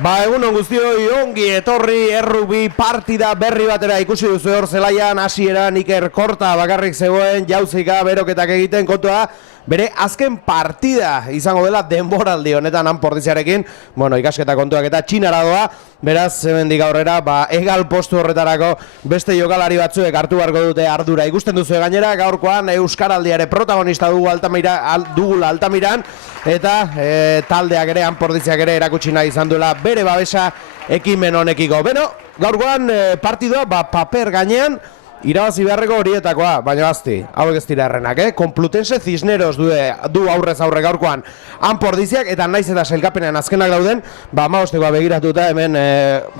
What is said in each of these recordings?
Egunon guztioi, ongi etorri errubi partida berri batera ikusi duzu hor zelaian hasieran Iker Korta bakarrik zegoen jauzika beroketak egiten kontua bere azken partida izango dela denboraldi honetan Anpordiziarekin, ikasketa kontuak eta Txinara doa, beraz hemendik aurrera egal postu horretarako beste jokalari batzuek hartu beharko dute ardura. Ikusten duzu gainera gaurkoan Euskaraldiare protagonista dugu Altamiran eta taldeak ere Anpordiziak ere erakutsi nahi izan duela bere babesa ekimen honekiko. Gaurkoan partidua paper gainean irabazi beharreko horietakoa, baina azti, hauek ez dira errenak, Complutense Cisneros du aurrez aurre gaurkoan Anpordiziak, eta naiz eta sailkapenean azkenak dauden, 15 begiratuta hemen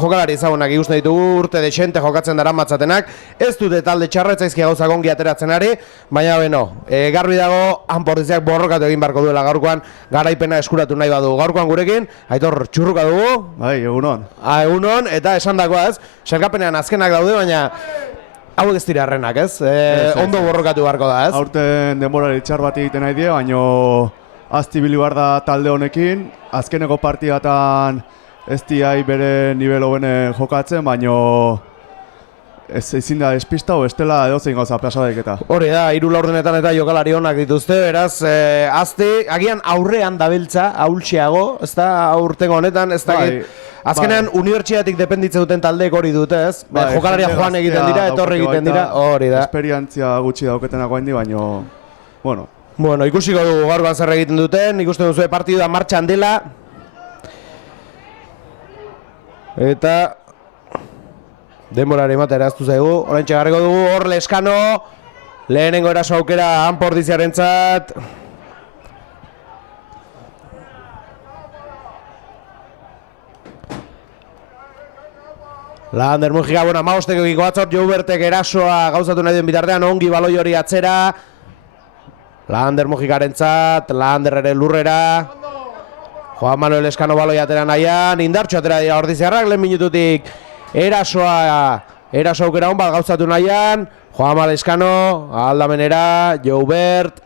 jokalari ezagunak ikusten ditugu urte dexente jokatzen dara matzatenak, ez dute talde txarretzaizki gauza gongi ateratzen ari, baina garbi dago Anpordiziak borrokatu egin barko duela gaurkoan garaipena eskuratu nahi badu. Gaurkoan gurekin, Aitor txurruka dugu. Bai, egunon. Egunon, eta esan dagoa sailkapenean azkenak daude, baina hauek ez dira errenak, ondo borrokatu beharko da, Aurten denborari txar bat egiten nahi die, baina aztibili behar da talde honekin. Azkeneko partidatan ez diai bere nivel hobene jokatzen, baina ezin da despista o estela edozein gauza plazadaiketa. Hori da, 3 laurdenetan eta jokalari onak dituzte, beraz, azte, agian aurrean dabiltza, ahultxeago, ez da, aurtengo honetan, ez da, azkenean unibertsitatik dependitze duten taldeek hori dute, ez? Jokalaria joan egiten dira, etorri egiten dira, hori da. Esperientzia gutxi dauketenak guaindi, baina, ikusiko dugu gaurban zer egiten duten, ikusten duzu partidua martxan dela. Eta denborari ematera aztu zaigu, oraintxe garriko dugu, hor Leskano, lehenengo eraso aukera Anpordiziarentzat. Lander Mujika, maosteko egiko batzort, Joubertek erasoa gauzatu nahi den bitartean, ongi baloi hori atzera. Lander Mujikarentzat, Lander ere lurrera. Juan Manuel Leskano baloi atera nahian, indartxo atera dira Ordiziarrak, lehen minututik eraso aukera hon bat gauzatu nahian. Juan Manuel Leskano, aldamenera, Joubert,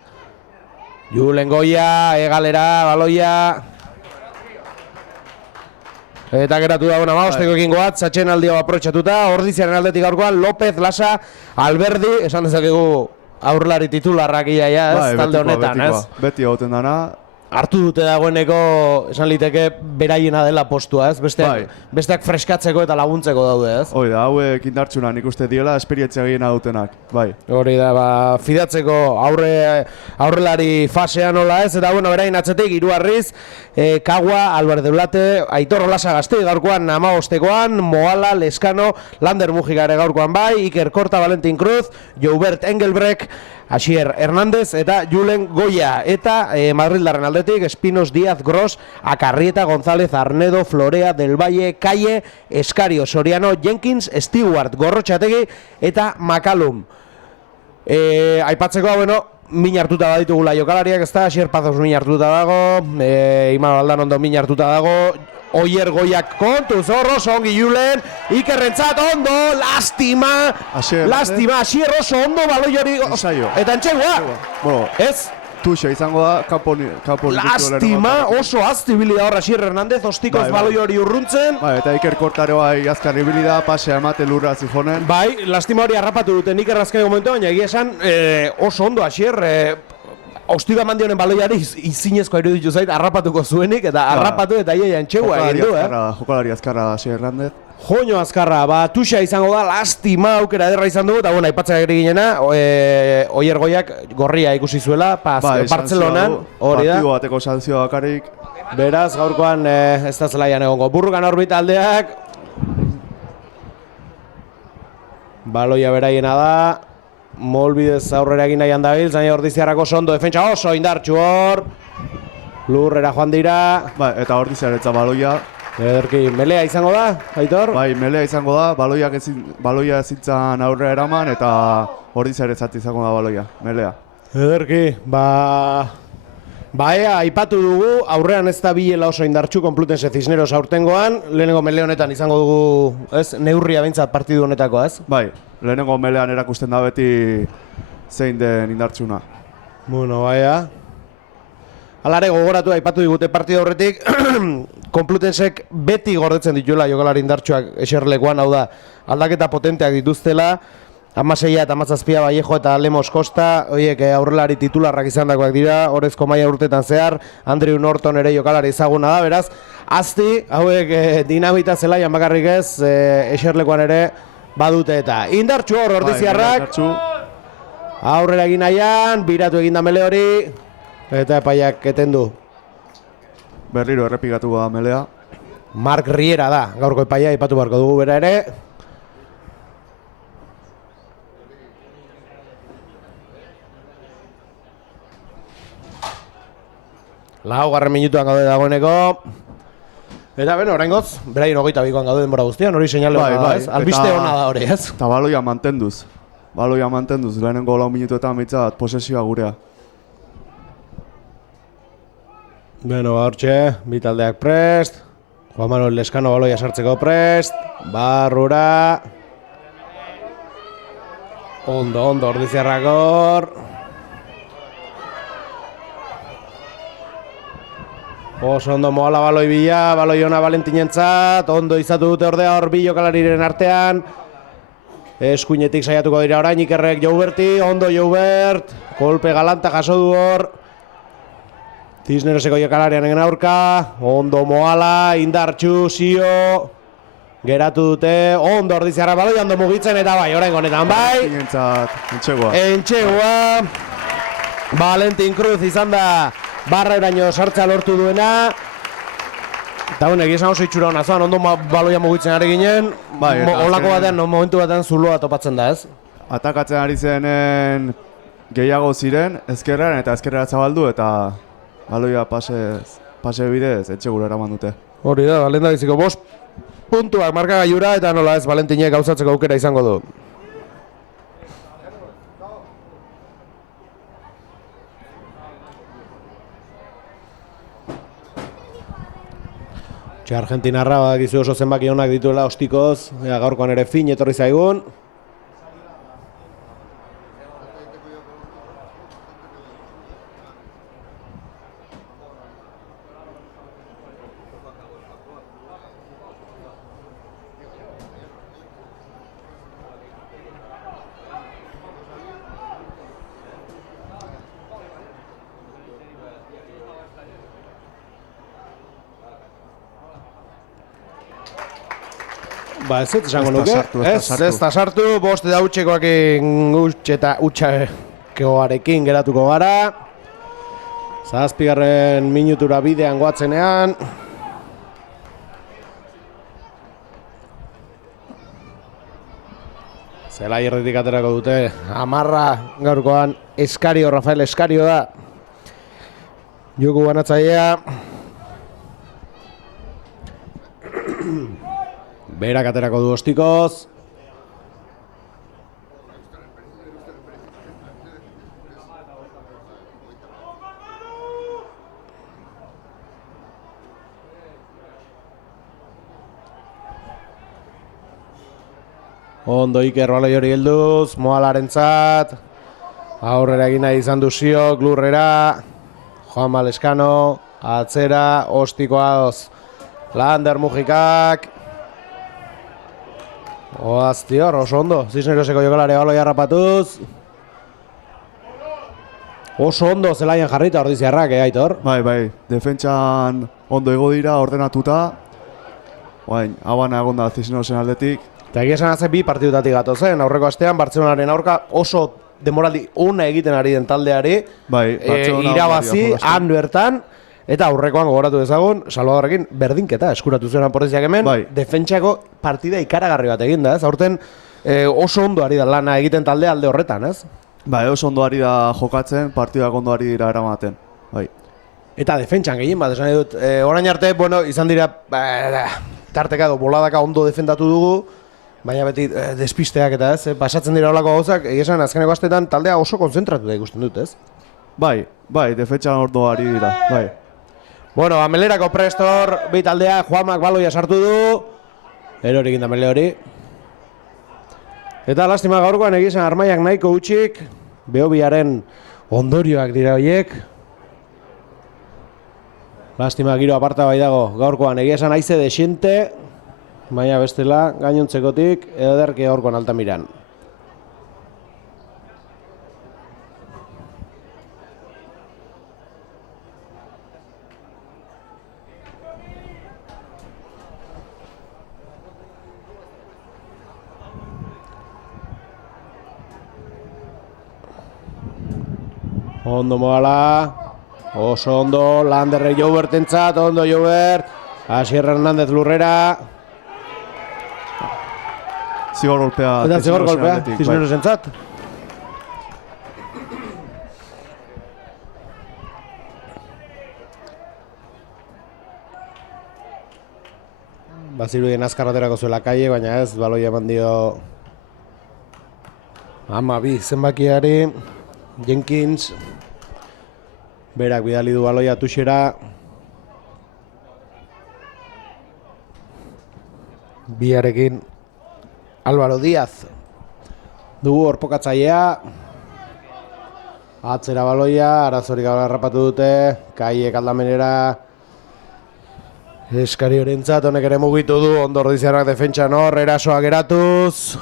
Julen Goia, egalera, baloia. Eta geratu da maosteko ekingo bat, zatxen aldia aprotxatuta, Ordiziaren aldetik gaurkoan, López, Lasa, Alberdi, esan dezakegu aurlari titularrak ia, talde honetan, ez? Beti hauten dana. Hartu dute dagoeneko, esan liteke, beraiena dela postua, ez? Besteak freskatzeko eta laguntzeko daude, ez? Hori da, hauek indartsuna nik uste diela esperientzia gehiena dutenak, bai. Hori da, fidatzeko aurrelari fasea nola ez, eta berain atzetik, 3 harriz, Kagua, Albert Deulate, Aitor Lasa Gaztei gaurkoan 15koan, Moala, Leskano, Lander Mujika ere gaurkoan bai, Iker Korta, Valentin Cruz, Joubert Engelbrek, Asier Hernández eta Julen Goia. Eta Madrildarren aldetik, Espinos, Díaz, Gros, Akarrieta, González, Arnedo, Florea, Del Valle, Calle, Eskario, Soriano, Jenkins, Stewart, Gorrotxategi eta McCallum. Aipatzeko, min hartuta baditugula jokalariak, ez da, Asier Pazos min hartuta dago, Imano Aldanondo min hartuta dago, Oier Goiak kontuz, oso ongi Julen, Ikerrentzat ondo, lastima, Asier oso ondo baloi hori, eta entxegua, ez? Tuxa izango da, kapo lastima, oso aztibili da hor Asier Hernández, ostikoz baloi hori urruntzen. Eta Iker Kortaro azkar ibili da, pasea emate lurra zijonen. Lastima hori harrapatu duten Iker azken momentu, baina egia esan oso ondo Asier, ostiba mandionen baloiari izinezkoa iruditu zait, harrapatuko zuenik, eta harrapatu eta iaia entxegua egin du, Jokalari azkarra Asier Hernández. Joño azkarra, tuxa izango da, lastima aukera ederra izan dugu, eta aipatzak ere ginena, Oier Goiak gorria ikusi zuela, Bartzelonan, hori da. Partidu bateko sanzioa bakarrik. Beraz, gaurkoan ez da zelaian egongo. Burrukan orbita aldeak. Baloia beraiena da. Molbidez aurrera egin nahian dabil, zain Ordiziarrako sondo defentsa oso indartxu hor. Lurrera joan dira. Eta Ordiziarretza baloia. Ederki, melea izango da, Aitor? Melea izango da, baloia ezintzan aurrera eraman eta Ordiziarretzat izango da baloia, melea. Ederki, aipatu dugu, aurrean ez da bilela oso indartxu Complutense Cisneros aurtengoan, lehenengo mele honetan izango dugu, ez, neurria behintzat partidu honetako, ez? Lehenengo melean erakusten da beti zein den indartxuna. Alare gogoratu aipatu digute partida horretik, Konplutensek beti gordetzen dituela jokalari indartsuak eserlekuan, hau da, aldaketa potenteak dituztela, 16 eta 17 Vallejo eta Lemos Costa, horiek aurrelari titularrak izandakoak dira, Orezko maila urtetan zehar, Andrew Norton ere jokalari ezaguna da, beraz, azti, hauek dinamita zelaian bakarrik ez, eserlekuan ere badute eta. Indartsu hor, ordiziarrak, aurrera egin nahian, biratu egin da mele hori, eta epaiak eten du. Berriro errepikatu da melea. Mark Riera da, gaurko epaia ipatu beharko dugu bera ere. Laugarren minutuan gaude dagoeneko. Eta beno, oraingoz, beraien 22an gaude denbora guztian, hori seinale hona da, ez? Albiste hona da hori, ez? Eta baloia mantenduz. Lehenengo 4 minutuetan mitzat posesioa gurea. Beno, hortxe, bi taldeak prest. Juan Manuel Lescano baloia sartzeko prest. Barrura. Ondo, ordiziarrak hor. Oso ondo moala baloi bila, baloi ona Valentinentzat, ondo izatu dute ordea hor bi jokalariren artean. Eskuinetik saiatuko dira orain Ikerrek Jouberti, ondo Joubert, kolpe galanta jaso du hor. Cisneroseko jokalarianen aurka, ondo moala, indartxu, zio, geratu dute, ondo ordiziarra baloi, ondo mugitzen eta bai, orain honetan bai. Entxegoa. Valentin Cruz izan da barra eraino sartza lortu duena. Eta honek, esan oso itxura hona zoan, ondo baloia mugitzen ari ginen, olako batean, momentu batean zuloa topatzen da, ez? Atakatzen ari zenen gehiago ziren, ezkerrean eta ezkerrera zabaldu eta baloia pase bidez, etxegura eraman dute. Hori da, lehen da biziko 5 puntuak markagailura eta nola ez Valentinek gauzatzeko aukera izango du. Argentinarra badakizu oso zenbaki onak dituela ostikoz, gaurkoan ere fin etorri zaigun. Ba, ez esango nuke, ez da sartu, bost eta utxekoakin eta utxakeoarekin geratuko gara. 7. minutura bidean goatzenean. Zelai erditik aterako dute, amarra gaurkoan Eskario, Rafael Eskario da. Joko banatzailea. Berak aterako du ostikoz. Ondo Iker baloi hori helduz, Moalarentzat. Aurrera egin nahi izan du Ziok, lurrera. Juan Maleskano, atzera, ostikoaz. Lander Mujikak. Oazti hor, oso ondo, Cisneroseko jokalari baloia harrapatuz. Oso ondo zelaian jarrita ordiziarrak, Aitor? Bai, defentsan ondo ego dira, ordenatuta. Baina, abana egon da Cisnerosen aldetik. Eta egia esan haze bi partidutatik gatozen, aurreko astean Bartzelonaren aurka oso demoraldi ona egiten ari den taldeari. Bai, irabazi, han bertan. Eta aurrekoan gogoratu dezagun, Salvadorrekin berdinketa eskuratu zuen Porreziak hemen, defentsako partida ikaragarri bat egin da, ez? Aurten oso ondo ari da lana egiten talde alde horretan, ez? Bai, oso ondo ari da jokatzen, partidak ondo ari dira eramaten, bai. Eta defentsan gehien bat, esan dut, orain arte, bueno, izan dira, tarteka edo boladaka ondo defendatu dugu, baina beti despisteak eta ez, pasatzen dira olako gauzak, esan azkeneko astetan taldea oso konzentratu da ikusten dut, ez? Bai, defentsan ondo ari dira, bai. Bueno, Amelerako prestor, bi taldea, Juamak baloia sartu du. Erori egin da mele hori. Eta lastima gaurkoan egizan armaiak nahiko utxik. Behobiaren ondorioak dira horiek. Lastima giro aparta bai dago, gaurkoan egia esan haize desiente, baina bestela gainontzekotik ederki gaurkoan Altamiran. Ondo Mogala, oso ondo, Landerre Joubertentzat, ondo Joubert, Asier Hernández Lurrera. Zigor golpea. Eta zigor golpea, Cisnerosentzat. Bazirudien azkarraterako zuela Kaie, baina ez, baloia eman dio 12 zenbakiari. Jenkins, berak bidali du baloia Tuxera. Biarekin Álvaro Díaz dugu orpokatzailea. Atzera baloia, arazorik gaur harrapatu dute. Kaiek aldamenera eskari horentzat, honek ere mugitu du, ondo Ordiziarrak defentsan hor, erasoa geratuz.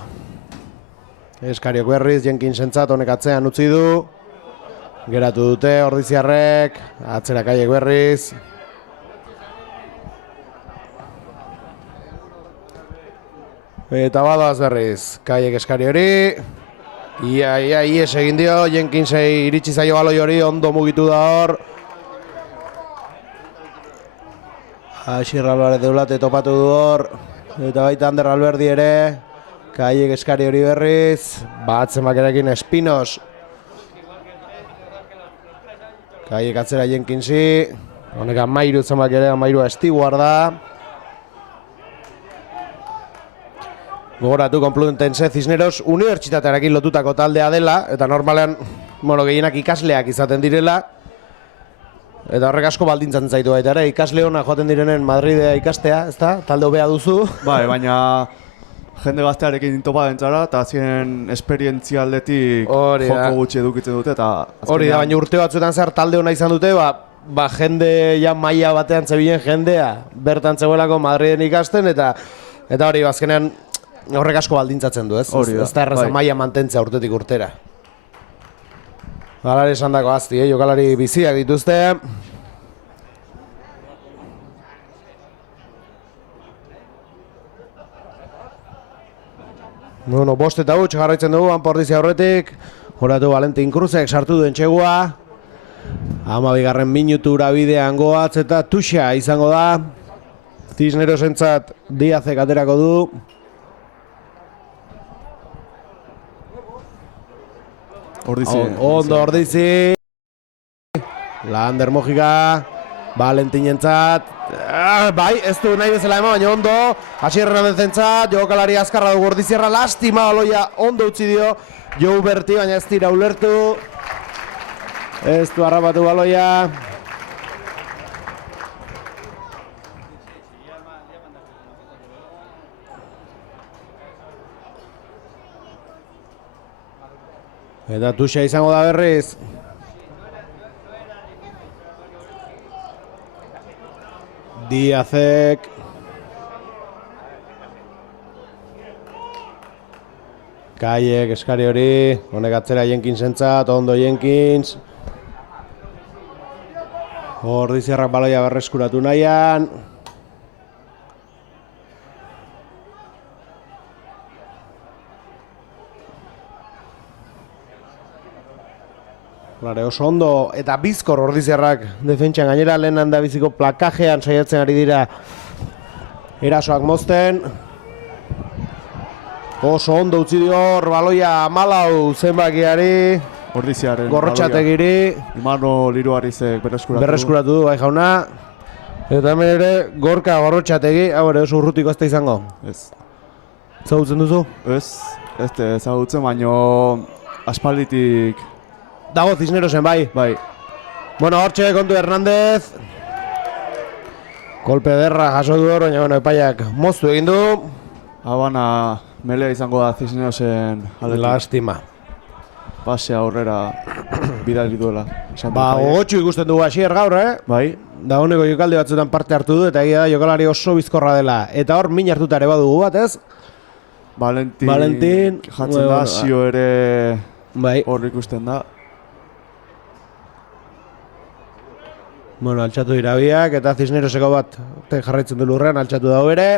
Eskariok berriz, Jenkinsentzat honek atzean utzi du. Geratu dute Ordiziarrek, atzera Kaiek berriz. Eta badoaz berriz, Kaiek eskari hori. Ia, ies egin dio, Jenkinsei iritsi zaio baloi hori, ondo mugitu da hor. Asier Alvarez Deulate topatu du hor. Eta baita Ander Alberdi ere. Kaiek eskari hori berriz, batzen bakerekin Espinos. Kaiek atzera Jenkinsi, honek 13 zenbak ere, 13 Stewart da. Gogoratu Complutense Cisneros unibertsitatearekin lotutako taldea dela, eta normalean, gehienak ikasleak izaten direla. Eta horrek asko baldintzen zaitu baita ere, ikasle hona joaten direnen Madridea ikastea, ezta? Talde hobea duzu. Bai, baina jende gaztearekin topa dentzara, eta azken esperientzia aldetik joko gutxi edukitzen dute, eta hori da, baina urte batzuetan zer talde hona izan dute, ba jende ja maila batean zebilen jendea, bertan zegoelako Madriden ikasten, eta hori, azkenean horrek asko baldintzatzen du, ez? Ez da erraza maila mantentzea urtetik urtera. Galari esan dako azti, jokalari biziak dituzte. Bueno, bost eta huts jarraitzen dugu, Anpordizia horretik. Horatu Valentin Cruzek sartu duen txegua. 12. minutura bidean goatz eta Tuxa izango da. Cisnerosentzat Diazek aterako du. Ondo Ordizi. Lander Mojika. Valentinentzat. Bai, ez du nahi bezala ema, baina ondo. Asier Hernández-entzat, jokalari azkarra dugu Ordizierra, lastima baloia ondo utzi dio Jouberti, baina ez dira ulertu. Ez du harrapatu baloia. Eta Tuxa izango da berriz. Diazek. Kaiek eskari hori, honek atzera Jenkinsentzat, ondo Jenkins. Ordizierrak baloia berreskuratu nahian. Klare, oso ondo, eta bizkor Ordizierrak defentsan gainera lehen handa biziko plakajean saiatzen ari dira erasoak mozten. Oso ondo utzi dio hor, baloia 14 zenbakiari. Ordiziaren Gorrotxategiri. Imano Liruarizek berreskuratu du, bai jauna. Eta hemen ere, Gorka Gorrotxategi, hau ere oso urrutiko ez da izango. Ez. Ezagutzen duzu? Ez ezagutzen, baino aspalditik dago Cisnerosen, bai. Bai. Bueno, hortxe kontu Hernández. Kolpe derra jaso du hor, baina bueno, epaiak moztu egin du. Habana melea izango da Cisnerosen aldetik. Lastima. pasea aurrera bidali duela. Ba, gogotxu ikusten dugu Asier gaur, Bai. Da honeko jokaldi batzuetan parte hartu du, eta egia da jokalari oso bizkorra dela. Eta hor, min hartuta ere badugu bat, ez? Valentin jatzen da, Zio ere bai. hor ikusten da. Bueno, altxatu dira biak, eta Cisneroseko bat jarraitzen du lurrean, altxatu dago ere.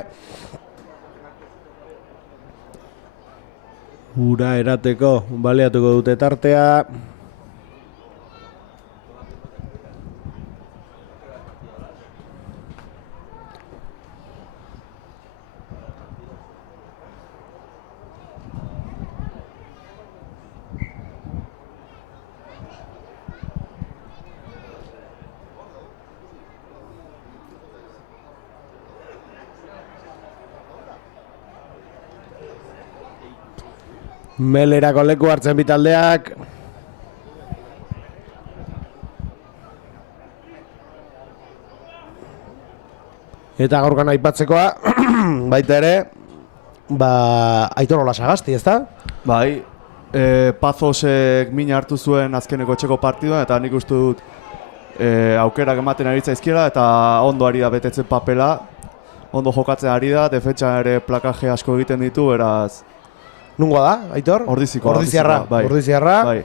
Ura erateko, baliatuko dute tartea. Melerako leku hartzen bitaldeak. Eta gaurkan aipatzekoa, baita ere, Aitor Olasagasti, ezta? Bai, Pazosek mina hartu zuen azkeneko etxeko partidua, eta nik uste dut aukerak ematen ari zaizkiela, eta ondo ari da betetzen papela, ondo jokatzen ari da, defentsan ere plakaje asko egiten ditu, beraz... Nungoa da, Aitor? Ordiziarra. Bai.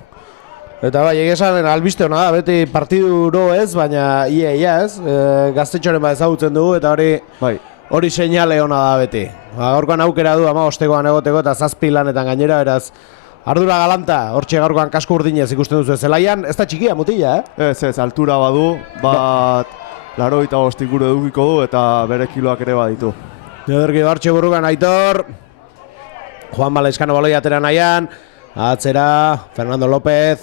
Eta bai, egesan albiste hona da, beti partiduro ez, baina ia ez, gaztetxoren bat ezagutzen dugu, eta hori seinale hona da beti. Gaurkoan aukera du 15koan egoteko eta 7 lanetan gainera, beraz, ardura galanta, hortxe gaurkoan kasko urdinez ikusten duzu zelaian, ez da txikia mutila, Ez, altura badu, bat 85 inguru edukiko du, eta bere kiloak ere baditu. Ederki hortxe burrukan Aitor. Juan Maleskano baloi atera nahian, atzera, Fernando López.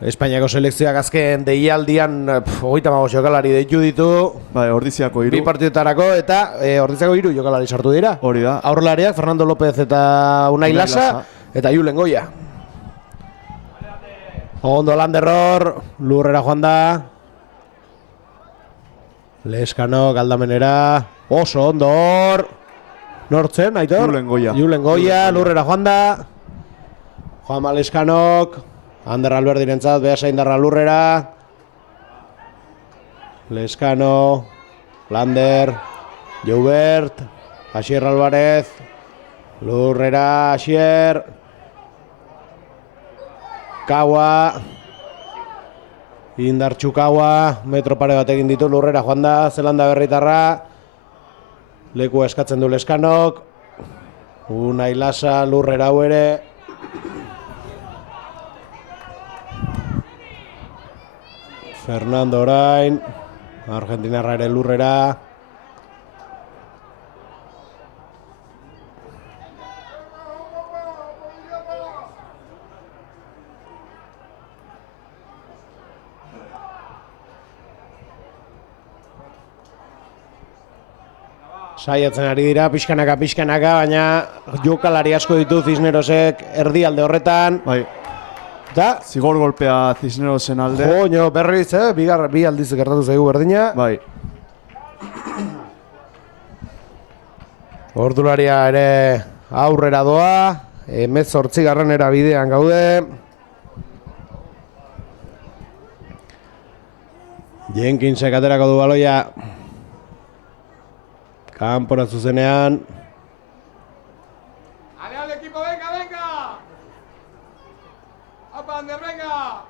Espainiako selekzioak azken deialdian 35 jokalari deitu ditu. Bai, Ordiziako 3. Bi partiduetarako eta Ordiziako 3 jokalari sartu dira. Hori da. Aurrelariak Fernando López eta Unai Lasa eta Julen Goia. Ondo Landerror, lurrera joan da. Leskano, Galdamenera, oso ondo hor. Nortzen, Aitor? Julen Goia, lurrera joan da. Juan Maleskanok, Ander Alberdirentzat, Beasa Indarra lurrera. Leskano, Lander, Joubert, Asier Alvarez, lurrera Asier. Kaua. Indartxu Kaua, metro pare bat egin ditu lurrera joan da, Zelanda berritarra. Leku eskatzen du Leskanok. Unai Lasa, lurrera hau ere. Fernando orain, Argentinarra ere lurrera. Saiatzen ari dira, pixkanaka, baina jokalari asko ditu Cisnerosek erdialde horretan. Bai. Eta? Zigor golpea Cisnerosen alde. Joño, berriz, bi aldiz gertatu zaigu berdina. Bai. Ordularia ere aurrera doa, 18. bidean gaude. Jenkinsek aterako du baloia. Kanpora zuzenean. ¡Ale, equipo, venga! ¡Apa, Ander, venga!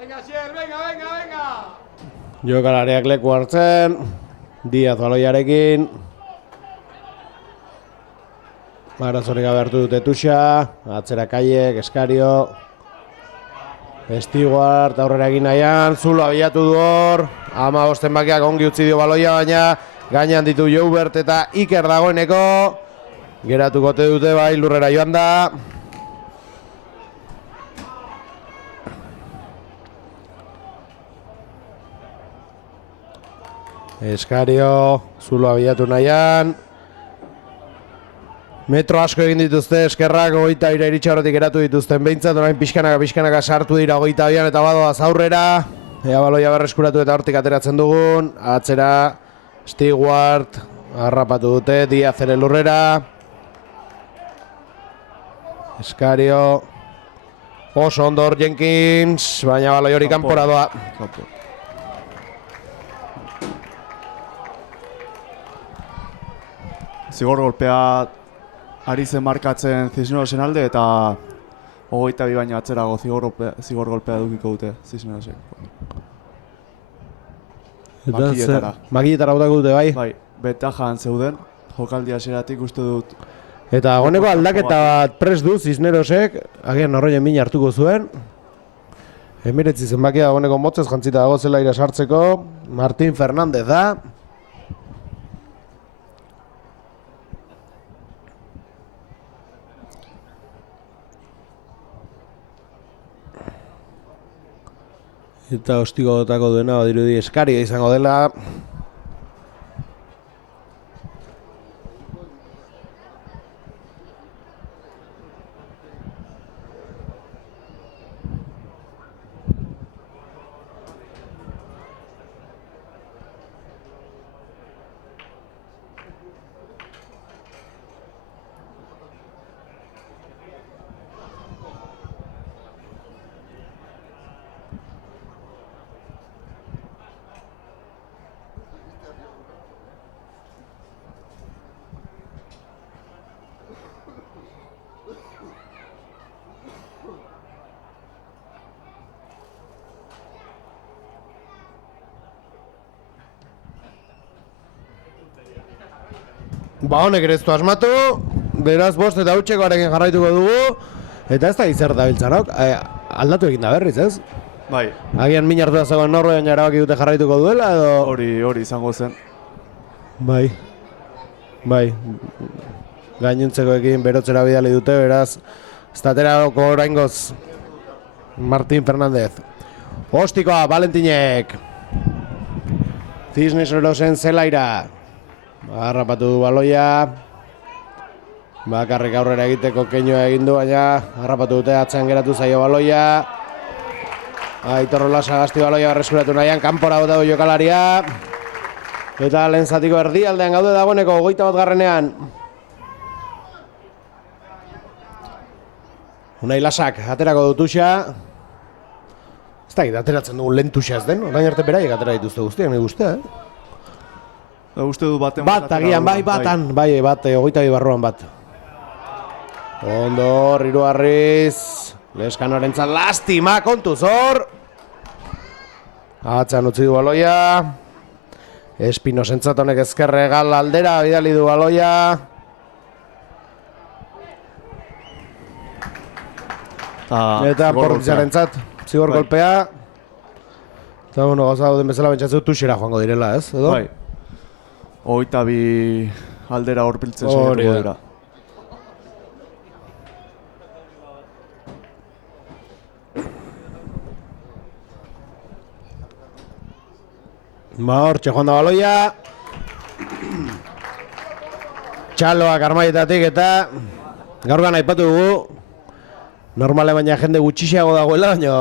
¡Venga, Sier, venga! Jokalariak leku hartzen. Diaz baloiarekin. Arazorik gabe hartu dute Tuxa. Atzera Kaiek, Eskario. Estiguart aurrera egin nahian, Zulo abiatu du hor. 15 bakiak ongi utzi dio baloia, baina gainean ditu Joubert eta Iker dagoeneko. Geratuko te dute bai, lurrera joan da. Eskario, Zulo abiatu nahian. Metro asko egin dituzte, eskerrak 23 iritsa horretik eratu dituzten behintzat, orain pixkanaka sartu dira 22an eta badoaz aurrera. Ea baloia berreskuratu eta hortik ateratzen dugun. Atzera Stewart, harrapatu dute, Diaz ere lurrera. Eskario. Oso ondor Jenkins, baina baloi hori kanpora doa. Zigor golpea ari zen markatzen Cisnerosen alde eta 22 baino atzerago zigor golpea edukiko dute Cisnerosek. Makiletara. Makiletara botako dute, bai. Bai, betajan zeuden, jokaldi hasieratik uste dut. Eta agoneko aldaketa bat prest du Cisnerosek, agian Norroien min hartuko zuen. 19 zenbakia agoneko motzez jantzita dago zelaira sartzeko. Martín Fernández da. Eta ostiko dotako duena badirudi Eskaria izango dela. Ba honek ere ez du asmatu, beraz bost eta hutsekoarekin jarraituko dugu, eta ez da izer da biltzanok, aldatu egin da berriz, ez? Bai. Agian min hartu da zegoen Norroien erabaki dute jarraituko duela, edo... Hori izango zen. Bai. Gainontzekoekin berotzera bidali dute, beraz, ez da aterako oraingoz Martín Fernández. Ostikoa, Valentinek. Cisnerosen zelaira. Harrapatu du baloia. Bakarrik aurrera egiteko keinua egin du, baina harrapatu dute atzean geratu zaio baloia. Aitor Rola Sagasti baloia berreskuratu nahian, kanpora bota du jokalaria. Eta lehen zatiko erdialdean gaude dagoeneko 21. Unai Lasak aterako du Tuxa. Ez da, ateratzen dugu lehen Tuxa ez den, orain arte beraiek atera dituzte guztiak, nik uste, Uste du baten bat, agian, bai, batan, bai, bat, 22 barruan bat. Ondor, Hiruarriz, Leskanorentzat lastima, kontuz hor. Atzan utzi du baloia. Espinosentzat honek ezkerre gal aldera, bidali du baloia. Eta Porrizarentzat, zigor golpea. Eta bueno, gauza dauden bezala bentsatzu Tuxera joango direla, ez? Edo? Bai. 22 aldera horpiltzen saiatuko dira. Ba, hortxe joan da baloia. Txaloak armaietatik eta gaurgan aipatu dugu. Normale baina jende gutxiago dagoela, baina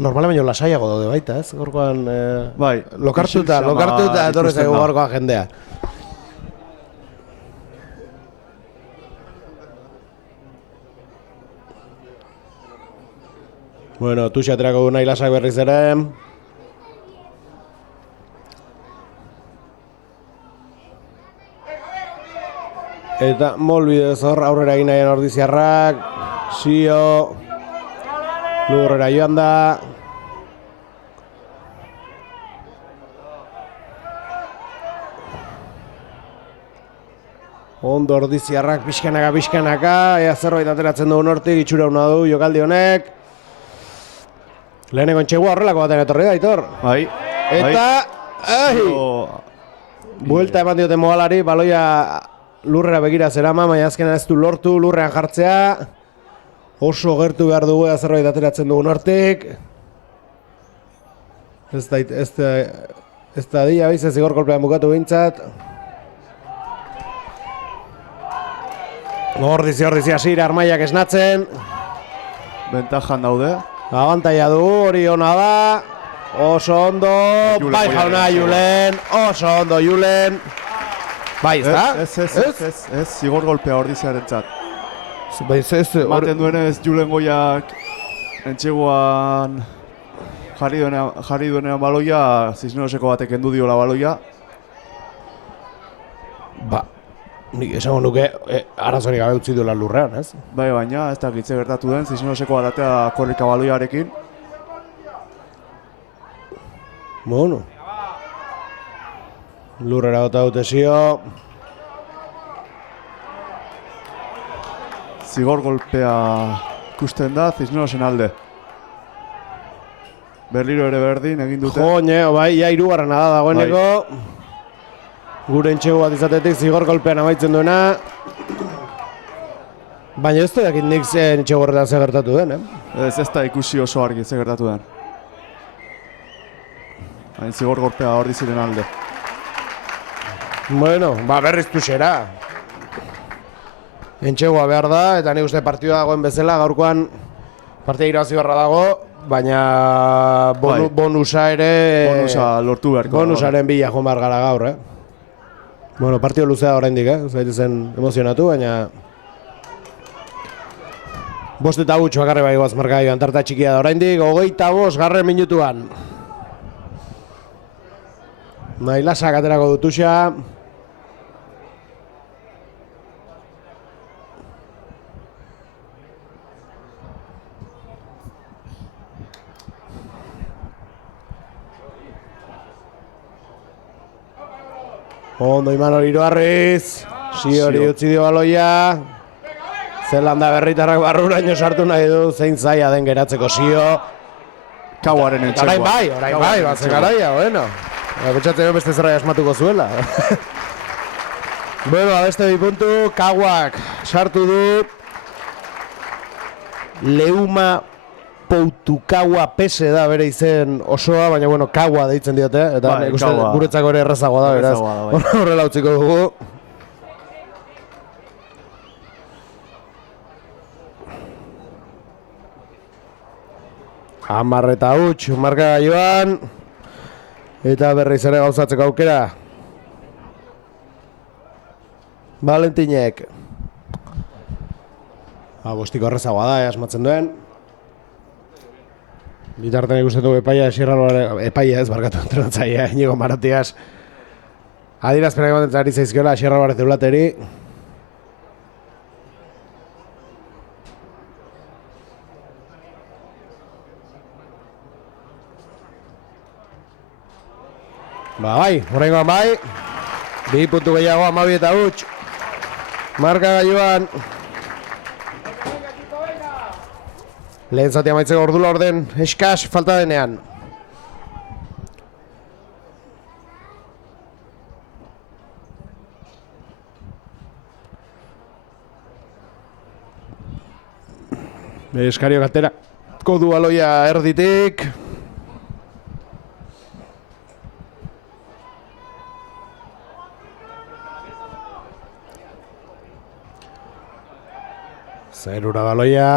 normale baina lasaiago daude baita, ez? Gaurkoan bai, lokartuta etorri zaigu gaurkoan jendea. Bueno, Tuxa aterako du Unai Lasak berriz ere. Eta molbidez hor aurrera egin nahian ordiziarrak. Sio. Lurrera joan da. Ondo ordiziarrak pixkanaka, ea zerbait ateratzen dugun hortik, itxura hona du jokaldi honek. Leheneko entxegua horrelako baten etorri da, Aitor. Bai. Eta, buelta eman diote mogalari, baloia lurrera begira zerama, baina azkena ez du lortu lurrean jartzea. Oso gertu behar dugu zerbait ateratzen dugun hortik. Ez da dia bize zigor kolpean bukatu bintzat. Ordizi hasira armaiak esnatzen. Bentajan daude. Abantaia du, hori ona da. Oso ondo, Julen bai Goiaren jauna txegoa. Julen, oso ondo Julen. Bai, ez da? Ez, zigor golpea ordiziarentzat. Bai, ez, Ematen duenez Julen Goiak entxegoan jarri duenean baloia, Cisneroseko batek kendu diola baloia. Ba, nik esango nuke, arazorik gabe utzi duela lurrean, ez? Bai, baina ez dakit ze gertatu den, Cisneroseko batatea korrika baloiarekin. Bueno. Lurrera gota dute zio. Zigor golpea ikusten da Cisnerosen alde. Berriro ere berdin egin dute. Joñe, bai, ja hirugarrena da dagoeneko. Gure entxego bat izatetik zigor golpean amaitzen duena. Baina ez dakit nik entxego horretan ze gertatu den, Ez da ikusi oso argi ze gertatu den. Hain zigor golpea hor diziren alde. Bueno, ba berriz tuxera. Entxegoa behar da, eta nik uste partidua dagoen bezala, gaurkoan partida irabazi beharra dago, baina bonusa ere... Bonusa lortu beharko. Bonusaren bila joan behar gara gaur, Bueno, partido luzea da oraindik, zaitezen emozionatu, baina... Bost eta gutxo bakarri bai goaz markaioan tarta txikia da oraindik, 25 minutuan. Nailasak aterako dutuxa. Ondo Imanol Iruarriz, hori utzi dio baloia. Zelanda berritarrak barruraino sartu nahi du, zein zaila den geratzeko zio. Kauaren entxegoa. Orain bai, bazen garaia, bueno. Betxatzen beste zerra asmatuko zuela. Bueno, beste bi puntu, Kauak sartu du. Leuma Poutukaua pese da bere izen osoa, baina bueno, Kaua deitzen diote, eta bai, nik uste guretzako ere errazagoa da, beraz. Horrela utziko dugu. Hamar eta huts, markagailuan. Eta berriz ere gauzatzeko aukera. Valentinek. Bostiko errazagoa da, asmatzen duen. Bitarten ikusten dugu epaia ez barkatu entrenatzaia, Inigo Maratias. Adierazpenak ematen ari zaizkiola Sierra Alvarez Deulateri. Ba bai, horrengoan bai. 2 puntu gehiago 12 eta huts. Markagailuan. Lehen zati amaitzeko ordula orden, eskas falta denean. Eskario gatera. Kodu aloia erditik. Zerura baloia.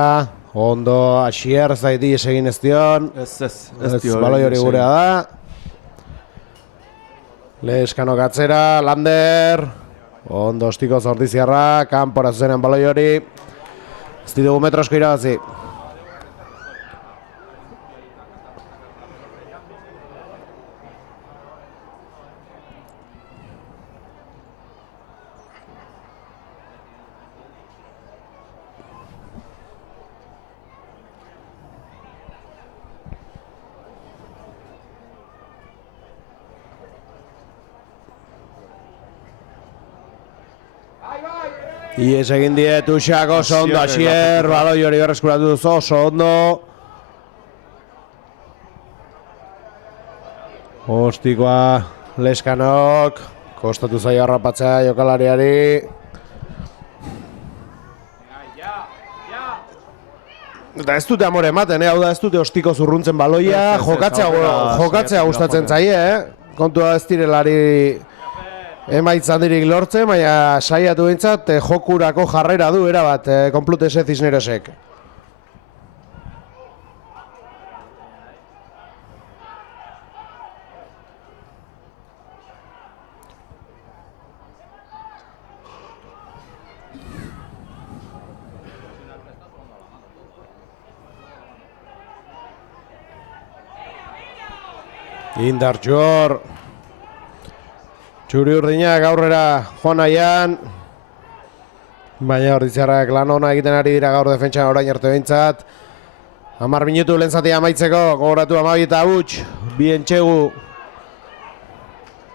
Ondo, Asier, zaiti esegin ez dion. Ez Baloi hori gurea da. Leskano gatzera, Lander. Ondo, ostiko zordiziarra, kanpora zuzenean baloi hori. Ez ditugu metrosko irabazi. Ies egin die Tuxak oso ondo, Asier, baloi hori berreskuratu duzu oso ondo. Ostikoa Leskanok, kostatu zaio harrapatzea jokalariari. Eta ez dute amore ematen, hau da ez dute ostiko zurruntzen baloia, jokatzea gustatzen zaie, kontua ez direlari emaitzan dirik lortzen, baina saiatu bintzat jokurako jarrera du erabat Konplutese Cisnerosek. Indartxor. Txuri urdinak aurrera joan nahian. Baina Ordiziarrak lan ona egiten ari dira gaur defentsan orain arte behintzat. 10 minutu lehen zatia amaitzeko, gogoratu 12 eta huts, bien txegu.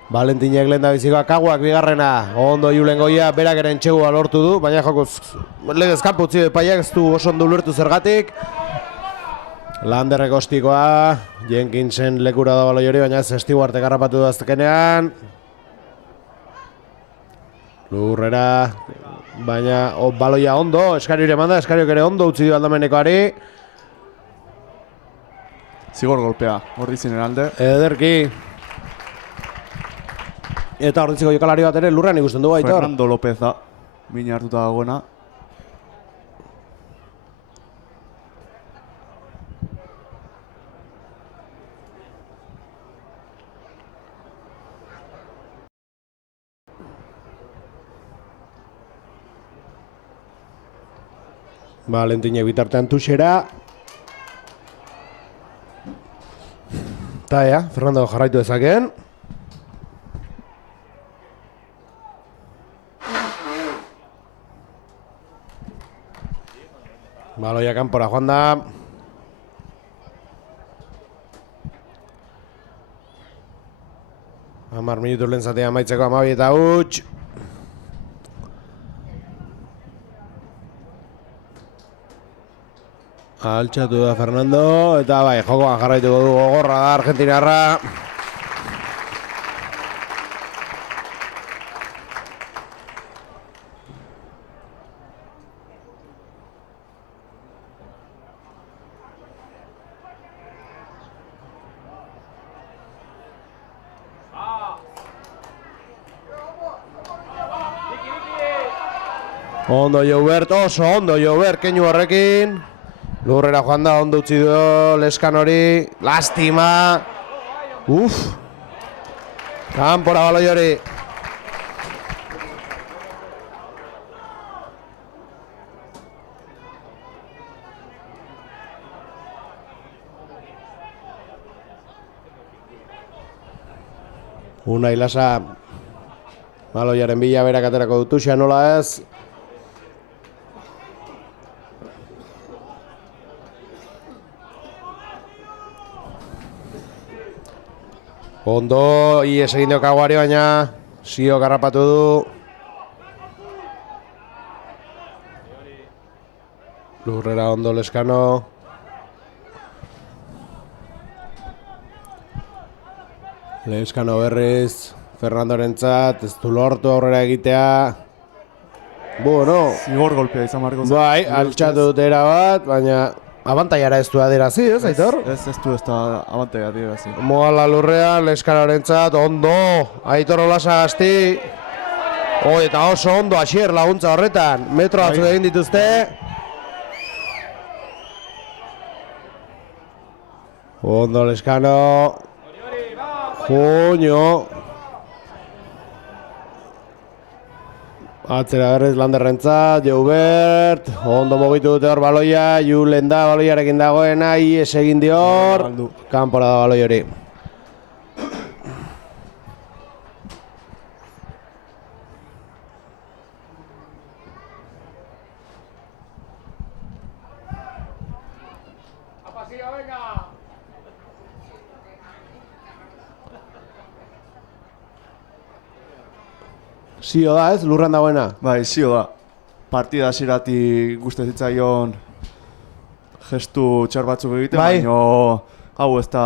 Valentinek lehen da bizikoa, Kaguak bigarrena, ondo Julen Goia, berak eren txegua lortu du, baina jokuz legez kanpo utzi epaiak ez du oso ondo ulertu zergatik. Landerrek ostikoa, Jenkinsen lekura da baloi hori, baina ez Stewart garrapatu du azkenean. Lurrera, baina baloia ondo, Eskariore manda, Eskariok ere ondo utzi du aldamenekoari. Zigor golpea, Ordizinen alde. Ederki. Eta Orditziko jokalari bat ere lurrean ikusten du Aitor. Fernando López da, mina hartuta dagoena. Valentinek bitartean tuxera. Eta Fernando jarraitu dezakeen. Baloia kanpora joan da. Hamar minutu lehen zatea amaitzeko 12 eta huts. Altxatu da Fernando, eta bai, jokoan jarraituko du gogorra da Argentinarra. Ondo Joubert, oso ondo Joubert, keinu horrekin. Lurrera joan da, ondo utzi du Leskan hori, lastima. Kanpora baloi hori. Unai Lasa baloiaren bila berak aterako dutu, xa nola ez. Ondo, ies egin dio Kaguari, baina Sio garrapatu du. Lurrera ondo Leskano. Leskano berriz, Fernandorentzat, ez du lortu aurrera egitea. Bueno. Zigor golpea izan marko. Bai, altxatu dute erabat, baina abantaiara ez du adirazi, ez, Aitor? Ez du ez da abantaia adirazi. Moala lurrean, Leskanorentzat, ondo, Aitor Olasagasti. Eta oso ondo, Asier laguntza horretan, metro batzuk egin dituzte. Ondo Leskano. Junio. Atzera berriz Landerrentzat, Joubert, ondo mugitu dute hor baloia, Julen da baloiarekin dagoena, ies egin dior, kanpora da baloi hori. Sio da ez, lurran dagoena? Bai, Sio da. Partida hasierati guste zitzaion gestu txar batzuk egiten, baina hau ez da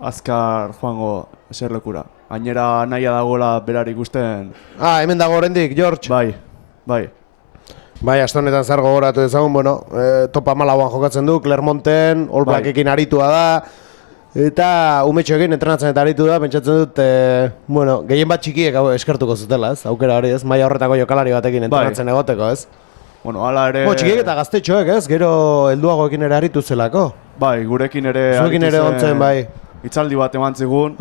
azkar joango eserlekura. Gainera nahia dagoela berari ikusten. Hemen dago oraindik, George. Bai. Bai, aste honetan zer gogoratu dezagun, bueno, topa malauan jokatzen du, Clermonten, All Blackekin aritua da. Eta umetxoekin entrenatzen eta aritu da, pentsatzen dut, bueno, gehien bat txikiek eskertuko zutela, ez? Aukera hori, ez? Maila horretako jokalari batekin entrenatzen egoteko, ez? Bueno, ala ere... Txikiek eta gaztetxoek, ez? Gero helduagoekin ere aritu zelako. Bai, gurekin ere zuekin ere ontzen, bai. Hitzaldi bat eman zigun,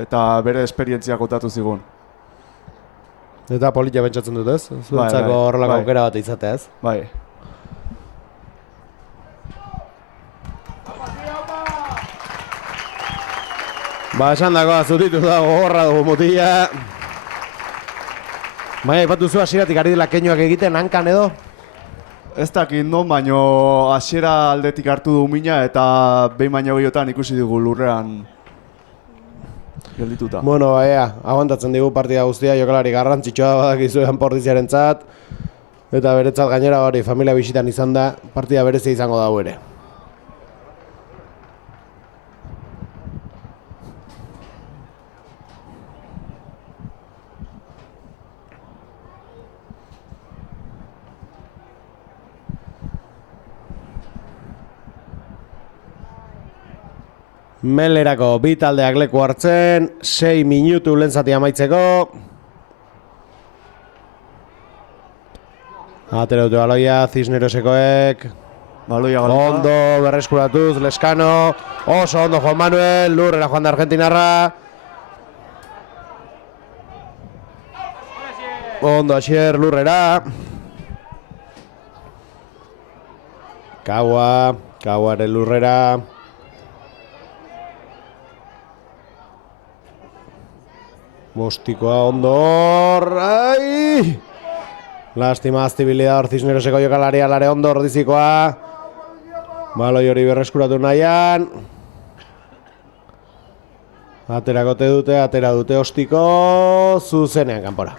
eta bere esperientzia kontatu zigun. Eta politia pentsatzen dut, ez? Zuentzako horrelako aukera bat izatea, ez? Bai. Ba, esan dagoa zutitu da gogorra dugu mutila. Baina, ipatu zu hasieratik ari dela keinoak egiten, hankan edo? Ez dakit non, baino hasiera aldetik hartu du mina eta behin baino gehiotan ikusi dugu lurrean geldituta. Bueno, baina, aguantatzen digu partida guztia, jokalari garrantzitsua badakizuean Pordiziarentzat. Eta beretzat gainera hori familia bisitan izan da, partida berezia izango dago ere. Melerako bi taldeak leku hartzen, 6 minutu lehen zati amaitzeko. Atera dute baloia, Cisnerosekoek. Baloia galduta. Ondo berreskuratuz, Leskano. Oso ondo Juan Manuel, lurrera joan da Argentinarra. Ondo Asier lurrera. Kauaren lurrera. Mostikoa ondo hor. Ai! Lastima aztibilidad hor Cisneroseko jokalaria lare ondo ordizikoa. Baloi hori berreskuratu nahian. Atera dute ostiko. Zuzenean kanpora.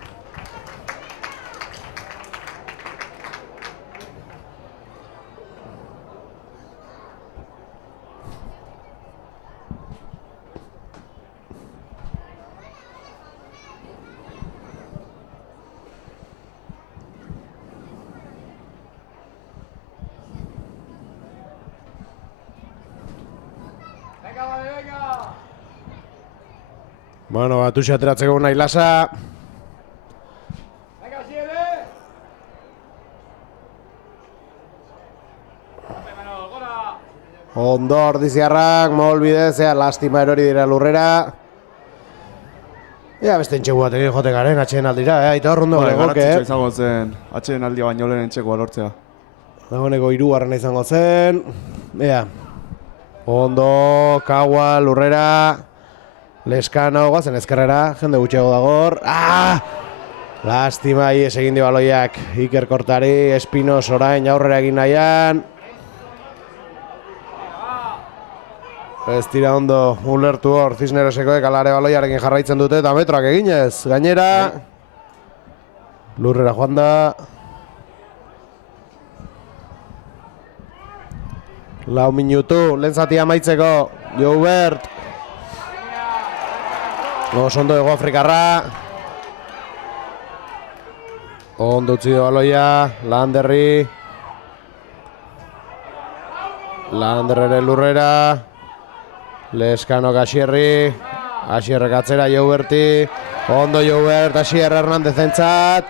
Venga, vale, venga. Bueno, Batuxa ateratzeko nahi lasa. Venga, sigue. Gora. Ondo ordiziarrak, molbidez, lastima erori dira lurrera. Ea beste entxegu bat egin jote garen, atxeen aldira, eta hor ondo legoke. Garrantzitsua izango zen, atxeen aldia baino lehen entxekoa lortzea. Dagoeneko 3. izango zen. Ea. Ondo, Kaua, lurrera. Leskano, guazen ezkerrera, jende gutxiago dagor. Lastima, ies egin dio baloiak Iker Kortari, Espinos orain aurrera egin nahian. Ez dira ondo ulertu hor, Cisnerosekoek alare baloiarekin jarraitzen dute eta metroak eginez. Gainera, lurrera joan da. Lau minutu, lehen zati amaitzeko, Joubert. Oso ondo ego Afrikarra. Ondo utzi du baloia, Landerri. Landerrere lurrera. Leskano Asierri. Asierrek atzera Jouberti. Ondo Joubert, Asier Hernandezentzat.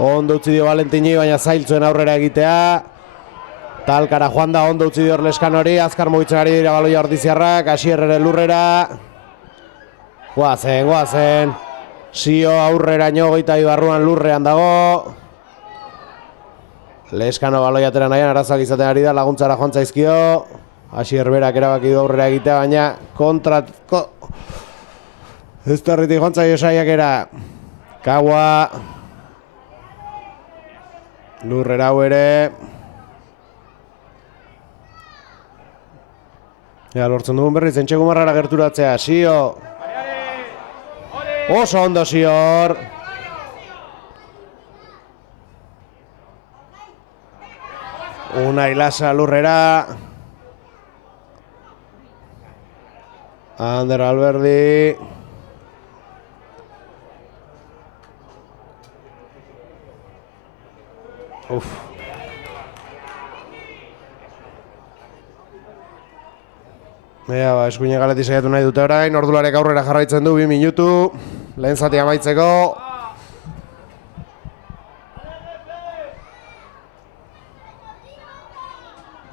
Ondo utzi dio Valentini, baina zailtzuen aurrera egitea. Talkara joan da, ondo utzi dior Leskanori, azkar mugitzen ari dira baloia ordiziarrak, Asierrere lurrera. Guazen. Sio aurreraino goita ibarruan lurrean dago. Leskano baloia atera nahian, arazoak izaten ari da, laguntzara joan zaizkio. Asier berak erabaki du aurrera egitea, baina kontratko. Ez tarritik joan zaio saiakera. Kaua. Lurrera hau ere. Lortzen dugun berriz, entxegu marrara gerturatzea, Sio. Oso ondo Sio hor. Unai Lasa lurrera. Ander Alberdi. Eskuine galetik saiatu nahi dute orain, ordularek aurrera jarraitzen du 2 minutu. Lehen zati amaitzeko.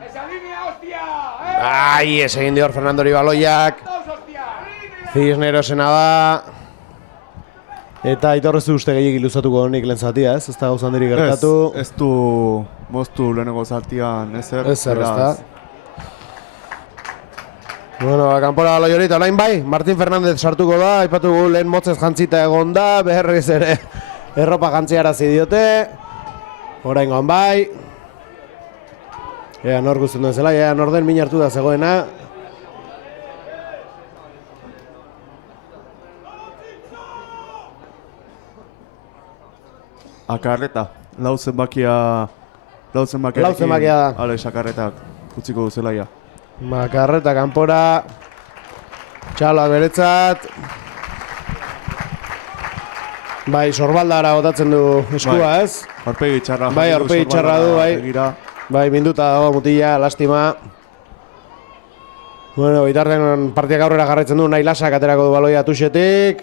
Esa línea, hostia. Ai, ez egin dior Fernandori baloiak. Cisnerosena da. Eta aitorrezu uste gehiagik luzatuko honik lehen zatia, ez? Ez da gauzan diri gertatu. Ez du moztu lehenengo zatian ezer. Ezer, ez da. Bueno, kanpora baloi hori, eta orain bai, Martin Fernández sartuko da, aipatu gu lehen motzez jantzita egon da, berriz ere erropa jantziarazi diote. Oraingoan bai. Ea nor guztien duen zela, ea nor den min hartu da zegoena. Akarreta, lau zenbakia da. Alex Akarretak utziko du zelaia. Makarreta kanpora. Txaloak beretzat. Bai, sorbaldara botatzen du eskua, Bai. ez? Aurpegi txarra. Bai, aurpegi txarra du, bai. Begira. Bai, minduta dago mutila, lastima. Bueno, bitartean partiak aurrera jarraitzen du, nahi lasak aterako du baloia tuxetik.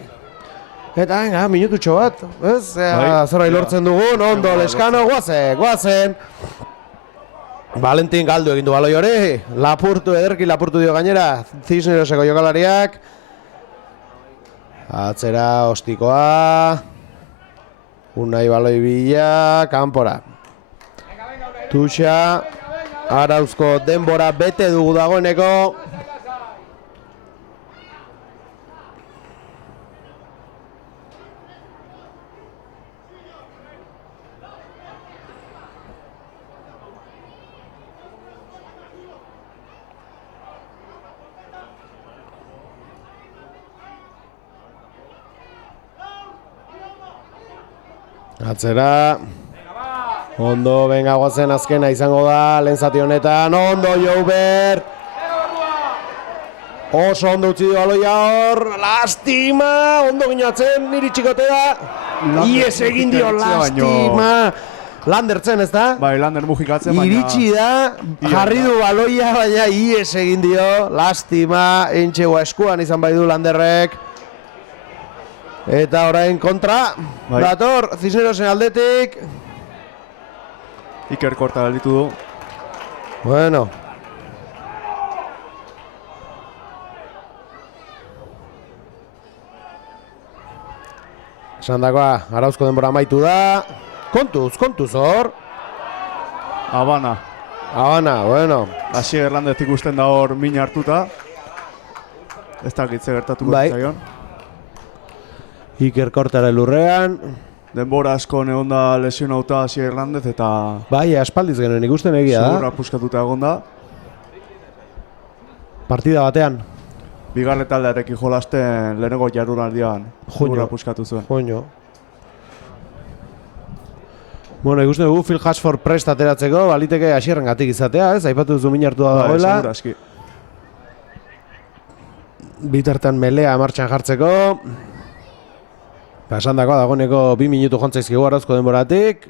Eta, venga, minututxo bat, ez? Zerbait lortzen dugun, ondo, Leskano, guazen. Valentin galdu egin du baloi hori, ederki lapurtu dio gainera, Cisneroseko jokalariak. Atzera, ostikoa. Unai baloi bila, kanpora. Tuxa, Arauzko denbora bete dugu dagoeneko. Atzera. Ondo, benga guazen azkena izango da, lehen zati honetan, ondo Joubert. Oso ondo utzi du baloia hor, lastima, ondo ginatzen, niri txikote da. Ies egin dio, lastima. Landertzen, ez da? Bai, Lander mujikatzen, baina... Iritsi da, jarri du baloia, baina ies egin dio, lastima, entxegoa eskuan izan bai du Landerrek. Eta orain kontra, bai. Dator, Cisnerosen aldetik. Iker korta galditu du. Bueno. Esandakoa, Arauzko denbora amaitu da. Kontuz hor. Habana, bueno. Asier Hernández ikusten da hor min hartuta. Ez dakitze gertatuko Bai. zitzaion. Iker Kortara lurrean. Denbora asko egon da lesionauta Asier Hernández eta Bai, aspaldiz genuen ikusten egia segurra da. puskatuta egon da. Partida batean. Bigarren taldearekin jolasten lehenengo jardunaldian segurra puskatu zuen. Joño. Bueno, ikusten dugu Phil Hashford prest ateratzeko, baliteke Asierrengatik izatea, ez? Aipatu duzu min hartu da dagoela. Segura aski. Bitartan melea martxan jartzeko. Pasandakoa dagoeneko 2 minutu jontzaizkigu Arauzko denboratik.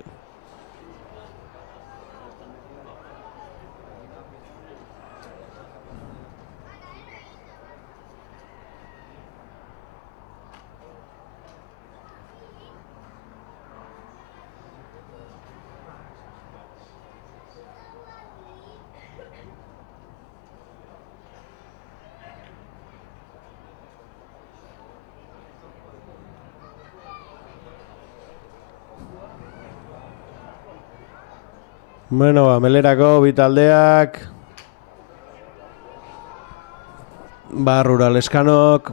Bueno, melerako bi taldeak. Barrura Leskanok.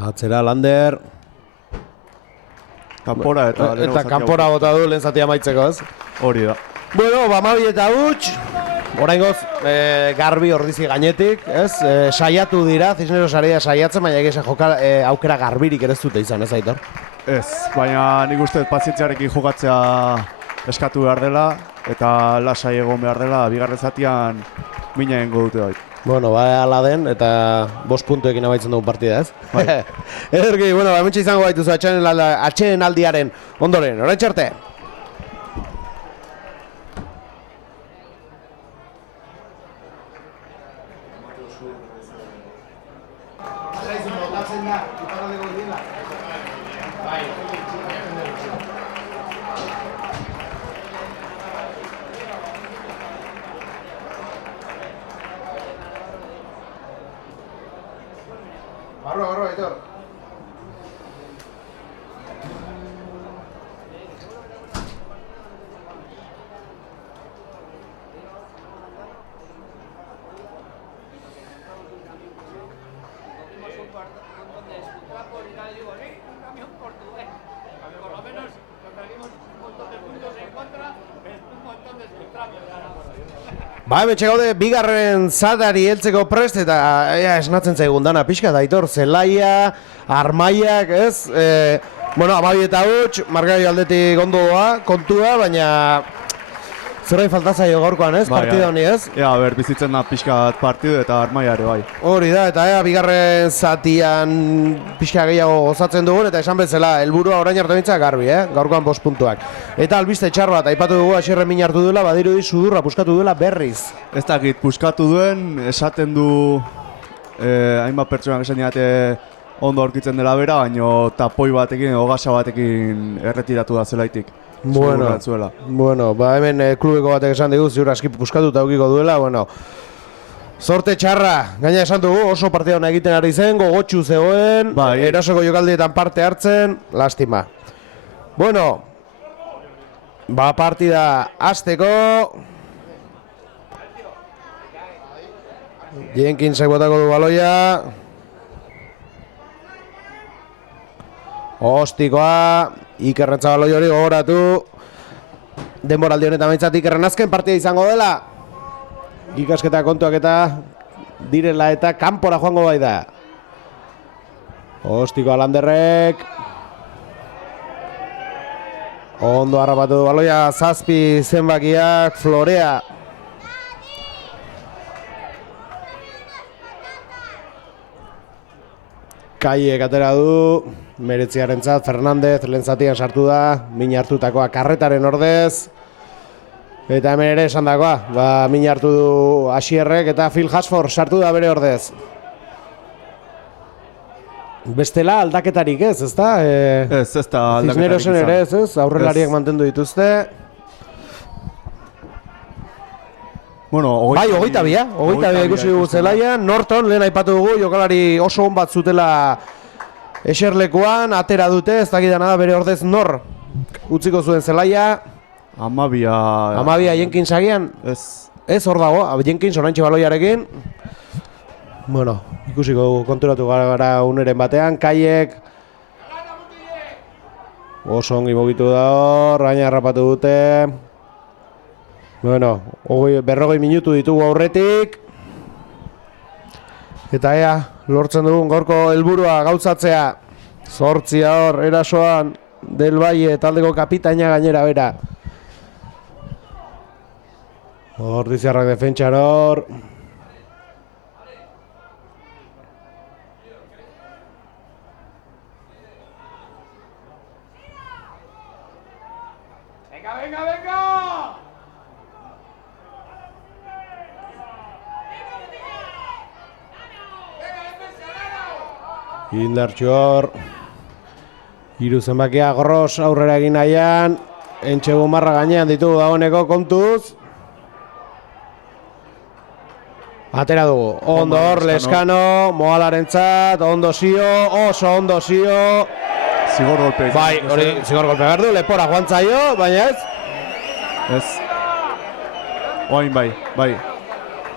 Atzera Lander. Kanpora eta lehenengo Eta zatia kanpora bota du lehen zatia amaitzeko, ez? hori da. Bueno, Bamabi eta huts. Oraingoz, garbi ordizi gainetik, ez? Saiatu dira, Cisneros ari da saiatzen, baina egizan aukera garbirik ere ez dute izan, ez Aitor? Ez, baina nik uste pazientziarekin jokatzea eskatu behar dela eta lasai egon behar dela, bigarren zatian mina egingo dute bai. Bueno, ala den, eta 5 puntuekin amaitzen dugu partida, ez? Bai. Ederki, bueno, hementxe izango baituzu atxeen aldiaren ondoren, orain txarte. Ba, hemen gaude bigarren zatari heltzeko prest eta esnatzen zaigun dana pixka daitor, Zelaia, Armaiak, ez? Bueno, 12 eta huts, markagailu aldetik ondo doa, kontua, baina zerbait falta zaio gaurkoan, ez? Partida honi, ez? Ea, bizitzen da pixka partidu eta Armaia ere bai. Hori da, eta bigarren zatian pixka gehiago gozatzen dugun, eta esan bezala, helburua orain arte bintzak garbi, gaurkoan 5 puntuak. Eta albiste txar bat, aipatu dugu Asierren min hartu duela, badirudi sudurra puskatu duela berriz. Ez dakit, puskatu duen, esaten du hainbat pertsonak esan diate ondo aurkitzen dela bera, baino tapoi batekin, ogasa batekin erretiratu da zelaitik. Bueno, ba hemen klubeko batek esan digu, ziur aski puskatuta aukiko duela, bueno. Sorte txarra, gaina esan dugu, oso partida hona egiten ari zen, gogotxu zegoen, erasoko jokaldietan parte hartzen, lastima. Bueno, ba partida hasteko. Jenkinsek botako du baloia. Ostikoa, Ikerrentza baloi hori gogoratu. Denboraldi honetan behintzat Ikerren azken partida izango dela. Ikasketa kontuak eta direla eta kanpora joango bai da. Ostikoa Landerrek. Ondo harrapatu du baloia, 7 zenbakiak, Florea. Kaiek atera du, Meretziarentzat, Fernandez, lehen zatian sartu da, min hartutakoa Karretaren ordez. Eta hemen ere esan dagoa, min hartu du Asierrek eta Phil Hasford sartu da bere ordez. Bestela aldaketarik ez, ezta? Ez da aldaketarik izan. Cisnerosen ere ez, aurrelariak mantendu dituzte. Bueno, bai, 22 ikusi dugu Zelaian, Norton, lehen aipatu dugu, jokalari oso on bat zutela eserlekuan, atera dute, ez dakidana da bere ordez nor utziko zuen Zelaia. Amabia Jenkins agian? Ez hor dago, Jenkins oraintxe baloiarekin. Bueno, ikusiko dugu, konturatu gara uneren batean, Kaiek oso ongi mugitu da hor, baina harrapatu dute. Bueno, 40 minutu ditugu aurretik. Eta lortzen dugun gaurko helburua gauzatzea. 8 hor, erasoan, Del Valle taldeko kapitaina gainera bera. Ordiziarrak defentsan hor. Venga! Indartxo hor. 3 zenbakia Gros aurrera egin nahian. Entxegu marra gainean ditugu dagoeneko kontuz. Atera dugu. Ondo hor, Leskano, Moalarentzat, ondo zio, oso ondo zio. Zigor golpe. Bai, hori zigor golpe behar du, lepora joan zaio, baina ez? Ez. Oain bai.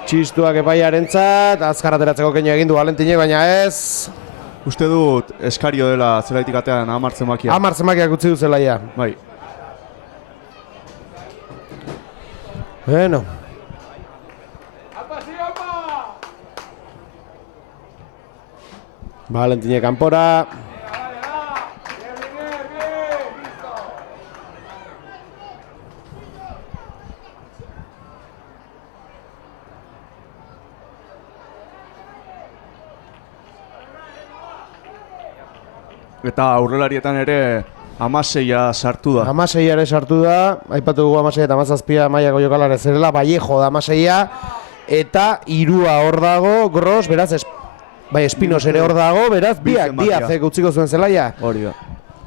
Txistuak epaiarentzat, azkar ateratzeko keino egin du Valentinek, baina ez. Uste dut eskario dela zelaitik atean 10 zenbakiak. 10 zenbakiak utzi du Zelaia. Bai. Bueno. Valentinek kanpora. Eta aurrelarietan ere 16 sartu da. 16 ere sartu da, aipatu dugu 16 eta 17 mailako jokalare zerela, Vallejo da 16 eta 3 hor dago, Gros, beraz, Espinos ere hor dago, beraz, biak Diazek utziko zuen Zelaia. Hori da.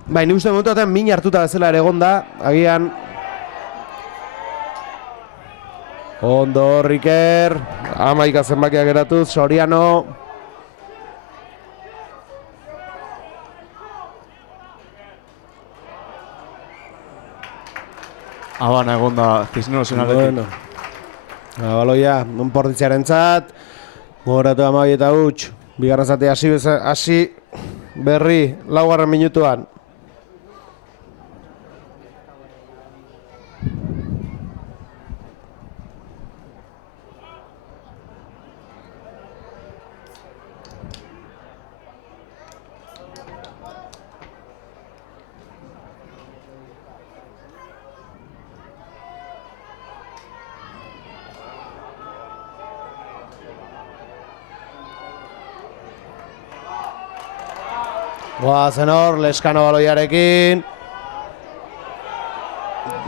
Bai, nik uste momentuaten min hartuta bezala ere egon da, agian. Ondo Riker, 11 zenbakiak geratuz, Soriano. Abana egon da Cisnerosen alekin. Bueno. Baloia, Portitziarentzat. Gogoratu 12 eta huts. Bigarren zati hasi berri 4. minutuan. Goazen hor, Leskano baloiarekin.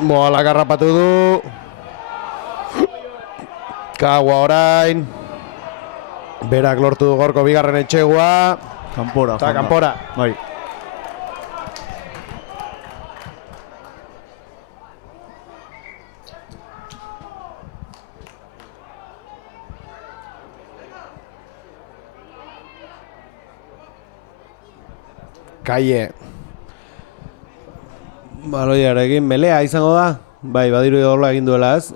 Moalak harrapatu du. Kagua orain. Berak lortu du gorko bigarren etxegua. Kanpora. Eta kanpora. Bai. Kaie. Baloiarekin melea izango da? Bai, badiru edola egin duela ez?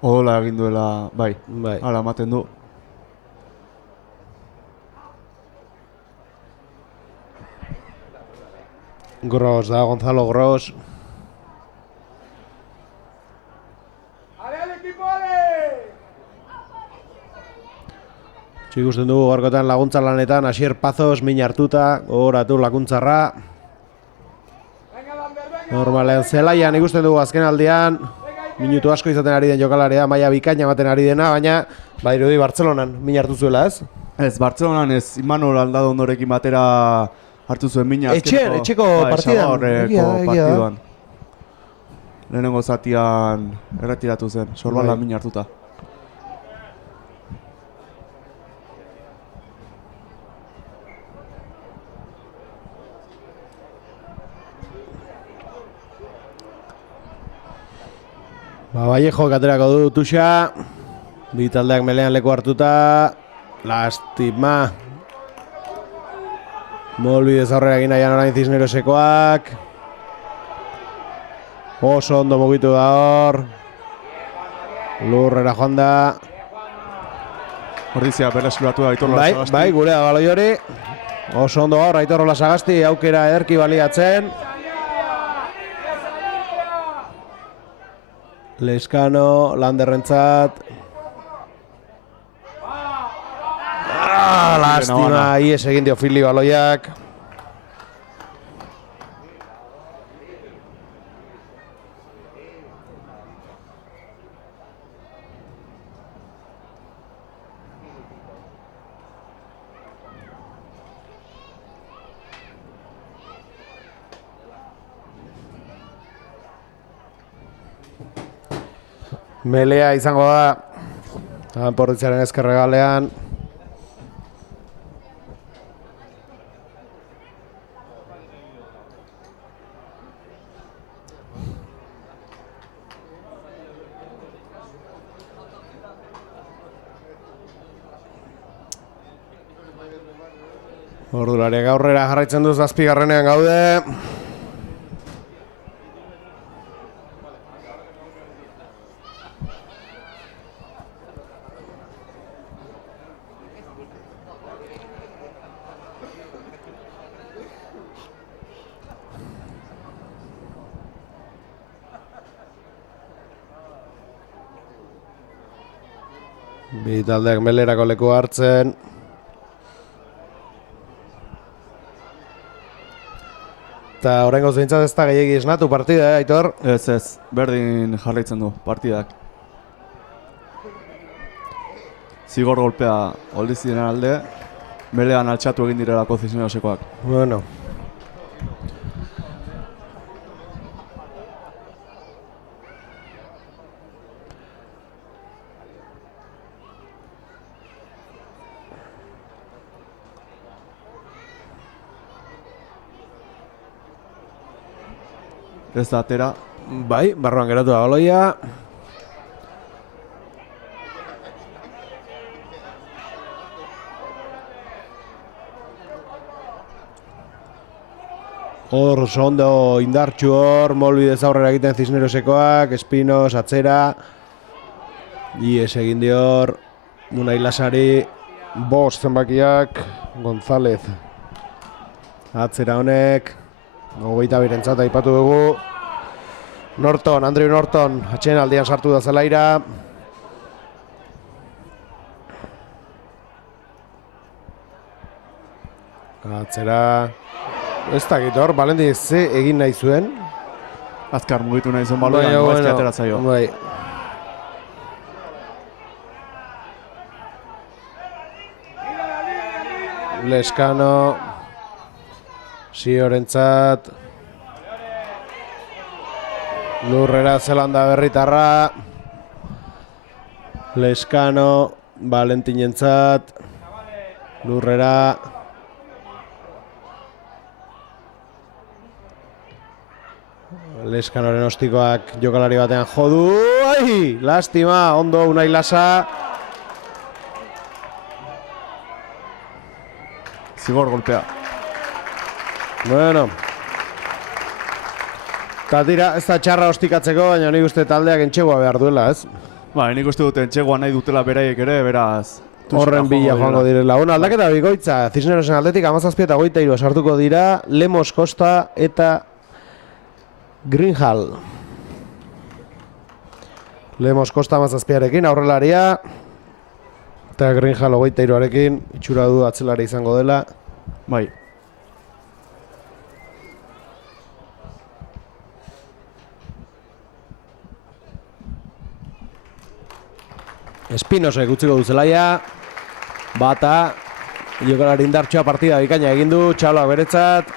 Odola egin duela, bai. Bai. Hala ematen du. Gros da, Gonzalo Gros. Ale, al equipo, ale! Ikusten dugu gorkotan laguntza lanetan, Asier Pazos, min hartuta, gogoratu lakuntzarra. Venga, Lander, venga! Normalean zelaian ikusten dugu azken aldian, minutu asko izaten ari den jokalaria, maila bikaina ematen ari dena, baina badirudi Bartzelonan min hartu zuela ez? Ez, Bartzelonan ez, Imanol Aldadondorekin batera hartu zuen mina. Etxeko partidan. Egia da. Partiduan. Lehenengo zatian erretiratu zen, Sorbala Bai. mina hartuta. Vallejo aterako du Tuxa. Bi taldeak melean leku hartuta. Lastima. Molbidez aurrera egin nahian orain Cisnerosekoak. Oso ondo mugitu da hor. Lurrera joan da. Ordizia berreskuratu da Aitor Bai, Lasagasti. bai, gure da baloi hori. Oso ondo hor, Aitor Lasagasti, aukera ederki baliatzen. Leskano, Landerrentzat. Lastima, ies egin dio Fili baloiak. Melea izango da Porritzaren ezkerregalean. Ordulariak aurrera jarraitzen du, 7. gaude. Bi taldeak melerako leku hartzen. Eta horrengo zeintzat ez da gehiagi esnatu partida, Aitor? Ez, berdin jarraitzen du partidak. Zigor golpea Oldiziren alde, melean altxatu egin direlako Cisnerosekoak. Bueno. Ez da atera. Bai, barruan geratu da baloia. Hor, ondo indartxu hor, Molbidez aurrera egiten Cisnerosekoak, Espinos, atzera. Ies egin dior, Unai Lasari, bost zenbakiak, González. Atzera honek, 22 aipatu dugu. Norton, Andrew Norton, atxeen aldian sartu da zelaira. Atzera. Ez dakit hor, Balendi ze egin nahi zuen. Azkar mugitu nahi zen baloian, goezki atera zaio. Bai. Leskano. Siorentzat. Lurrera Zelanda berritarra. Leskano Valentinentzat. Lurrera. Leskanoren ostikoak jokalari batean jodu. Ai, lastima, ondo Unai Lasa. Zigor golpea. Bueno. Eta tira, ez da txarra ostikatzeko, baina nik uste taldeak entxegoa behar duela, ez? Ba, nik uste dute entxegoa nahi dutela beraiek ere, beraz... Horren bila joango direla. Bueno, aldaketa bikoitza, Cisnerosen aldetik 17-23 sartuko dira, Lemos Costa eta Greenhall. Lemos Costa 17arekin, aurrelaria. Eta Greenhall 23arekin, itxura du atzelari izango dela. Bai. Espinosek utziko du zelaia. Bata. Jokalari indartxoa partida bikaina egin du, txaloak beretzat.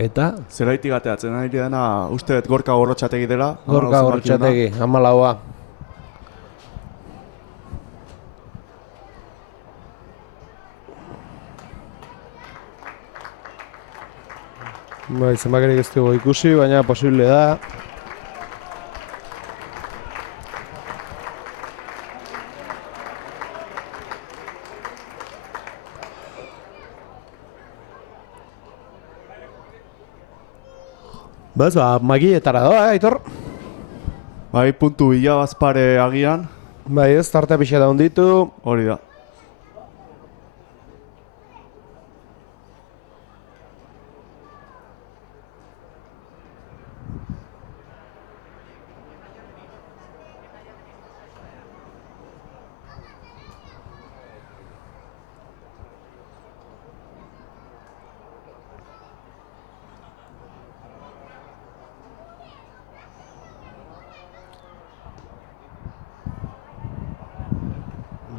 Eta? Zeraitik ateatzen ari dena, uste dut Gorka Gorrotxategi dela. Gorka Gorrotxategi, 14. Bai, zenbakerik ez dugu ikusi, baina posible da. Bez, magietara doa, Aitor? Bai, puntu bila bazpare agian. Bai, ez, tartea pixa da honditu. Hori da.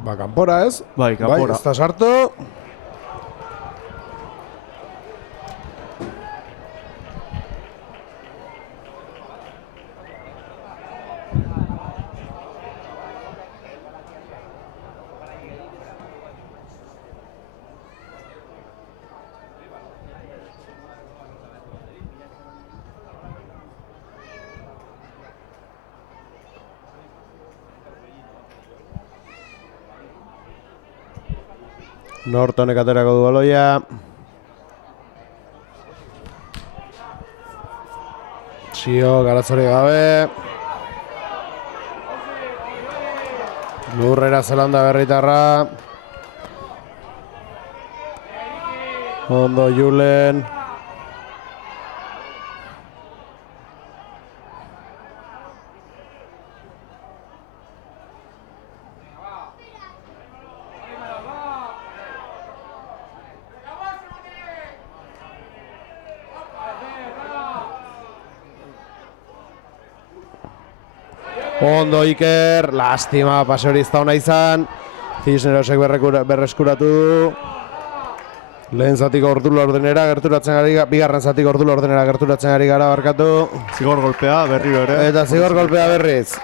Ba, kanpora ez? Bai, kanpora. Bai, ez da sartu. Nortonek aterako du baloia. Sio, garatzori gabe. Lurrera Zelanda berritarra. Ondo Julen. Ondo Iker, lastima, pase hori ez da ona izan. Cisnerosek berreskuratu du. Lehen zatiko ordu ordenera gerturatzen ari gara, bigarren zatiko ordu ordenera gerturatzen ari gara barkatu. Zigor golpea, berriro ere. Eta zigor golpea berriz.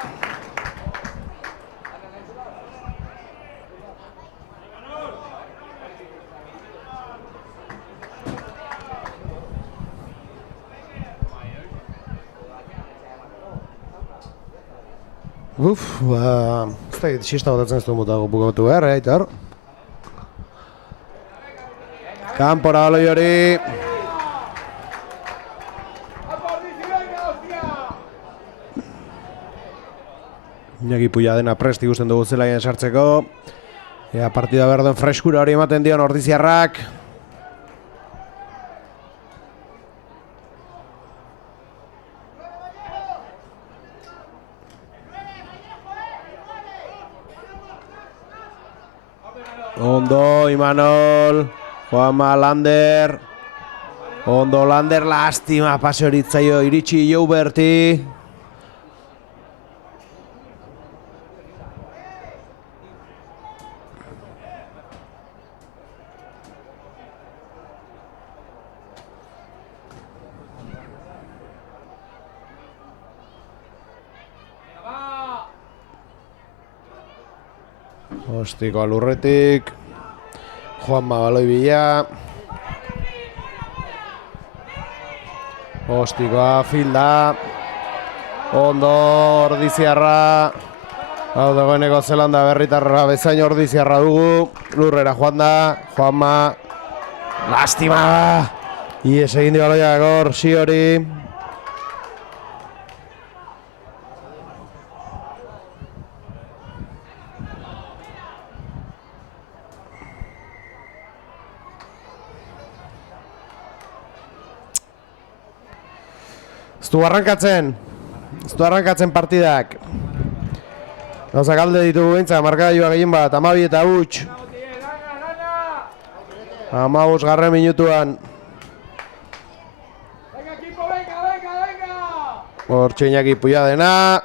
Ba, ez da xista botatzen ez du bukatu behar, Aitor. Kanpora baloi hori. Iñaki Pulla dena prest ikusten dugu zelaien sartzeko. Ea partida behar duen freskura hori ematen dion ordiziarrak. Ondo, Imanol, Juanma Lander. Ondo Lander, lastima, pase horitzaio iritsi Jouberti. Ostikoa lurretik. Juanma baloi bila. Ostikoa filda. Ondo Ordiziarra. Hau dagoeneko Zelanda berritarra bezain Ordiziarra dugu. Lurrera joan da. Juanma. Lastima. Ies egin di baloiak hor, Siori. Ez du arrankatzen partidak. Gauzak alde ditugu bintza, markagailua gehien bat, 12 eta huts. 15 garren minutuan. Venga, equipo, venga. Hor Iñaki Puyadena.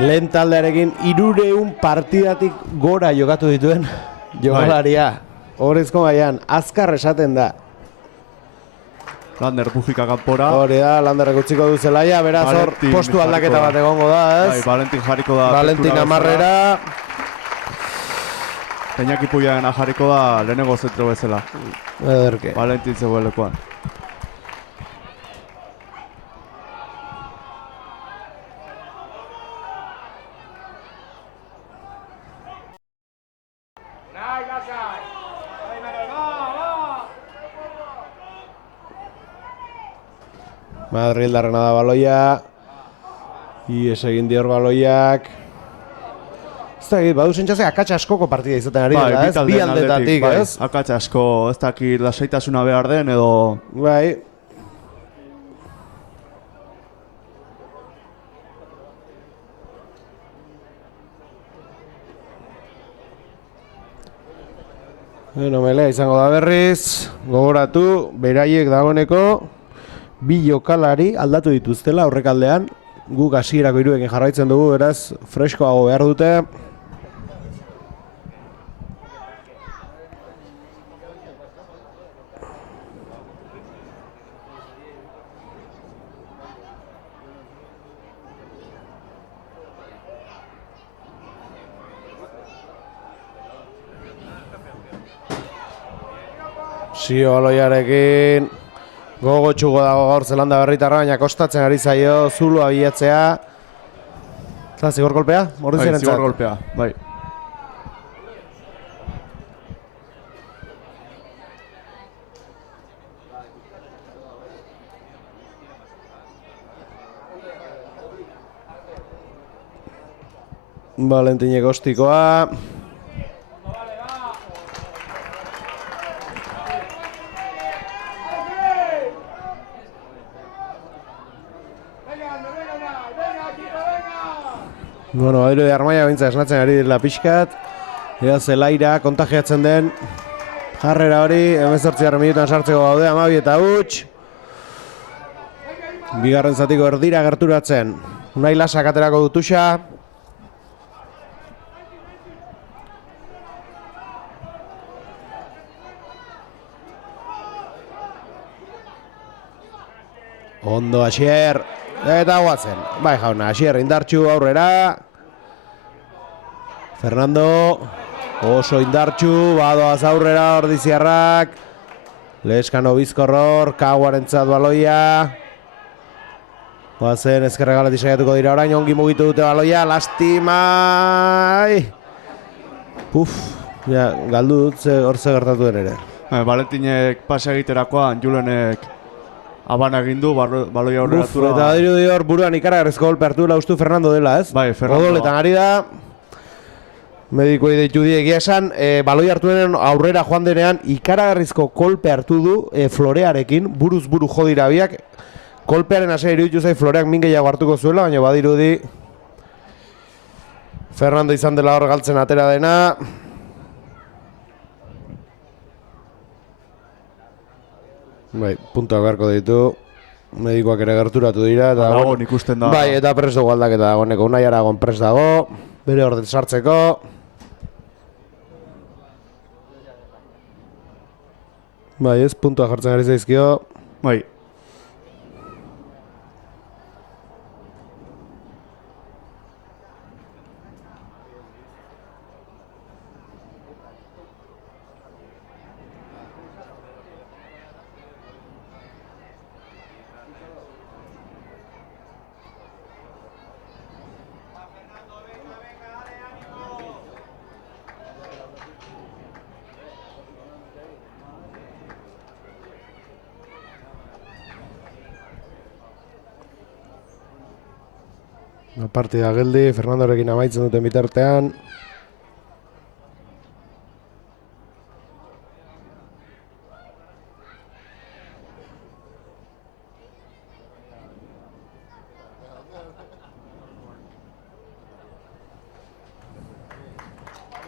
Lehen taldearekin 300 partidatik gora jokatu dituen jokalaria. Horrezko gaian, azkar esaten da. Lander bujika kanpora. Hori da, Landerrek utziko du Zelaia, beraz hor Valentin postu aldaketa jarriko bat egongo da, ez? Bai, Valentin jarriko da. Valentin amarrera. Iñaki Puyadena jarriko da lehenengo zentro bezala. Ederke. Valentin zegoelekoan. Madrildarrena da baloia. Ies egin dior baloiak. Ez dakit, badu sentzazio akatsa askoko partida izaten ari dela, ez? Bi aldetatik, bai, ez? akatsa asko, ez dakit lasaitasuna behar den edo... Bai. Bueno, melea izango da berriz, gogoratu, beraiek dagoeneko bi jokalari aldatu dituztela aurrekaldean, guk hasierako hiruekin jarraitzen dugu, beraz freskoago behar dute. Zio baloiarekin gogotxugo dago gaur Zelanda berritarra, baina kostatzen ari zaio Zulua bilatzea. Eta zigor golpea? Bai, zigor golpea, bai. Valentinek ostikoa. Bueno, badiru de Armaia bintza esnatzen ari dira pixkat. Ea Zelaira kontagiatzen den jarrera hori, 18 minutuan sartzeko gaude, 12 eta huts. Bigarren zatiko erdira gerturatzen. Unai Lasak aterako du Tuxa. Ondo Asier. Eta guatzen. Bai jauna, Asier indartxu aurrera. Fernando. Oso indartxu, badoaz aurrera Ordiziarrak. Leskano bizkorror, Kaguarentzat baloia. Guazen ezkerregaletik saiatuko dira orain, ongi mugitu dute baloia, lastima. Puf, ja, galdu dut hor ze gertatu den ere. Valentinek pase egiterakoan, Julenek abana egin du, baloia aurreratura. Eta dirudi hor buruan ikaragarrizko golpe hartu dela ustu Fernando dela, ez? Bai, Fernando. Odoletan ari da. Medikuei deitu die egia esan, baloi hartu denen aurrera joan denean ikaragarrizko kolpe hartu du Florearekin, buruz buru jo dira biak. Kolpearen hasi iruditu zai Floreak min gehiago hartuko zuela, baina badirudi Fernando izan dela hor galtzen atera dena. Bai, puntuak beharko ditu. Medikoak ere gerturatu dira. Aragon ikusten da. Bai, eta pres dugu aldaketa dagoeneko. Unai Aragon pres dago. Bere orden sartzeko. Bai, ez, puntua jartzen ari zaizkio. Bai. Partida geldi, Fernandorekin amaitzen duten bitartean.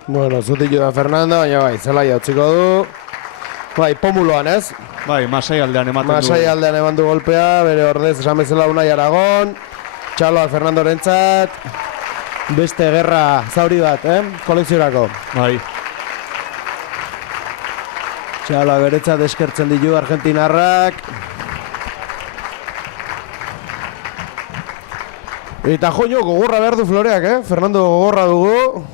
Bueno, zutik da Fernando, baina bai, zelaia utziko du. Bai, pomuloan ez? Bai, Masai aldean ematen du. Masai aldean eman du golpea, bere ordez esan bezala Unai Aragon. Txaloak Fernandorentzat. Beste gerra zauri bat, kolekziorako. Bai. Txaloak beretzat eskertzen ditu argentinarrak. Eta joño, gogorra behar du Floreak, Fernando gogorra dugu.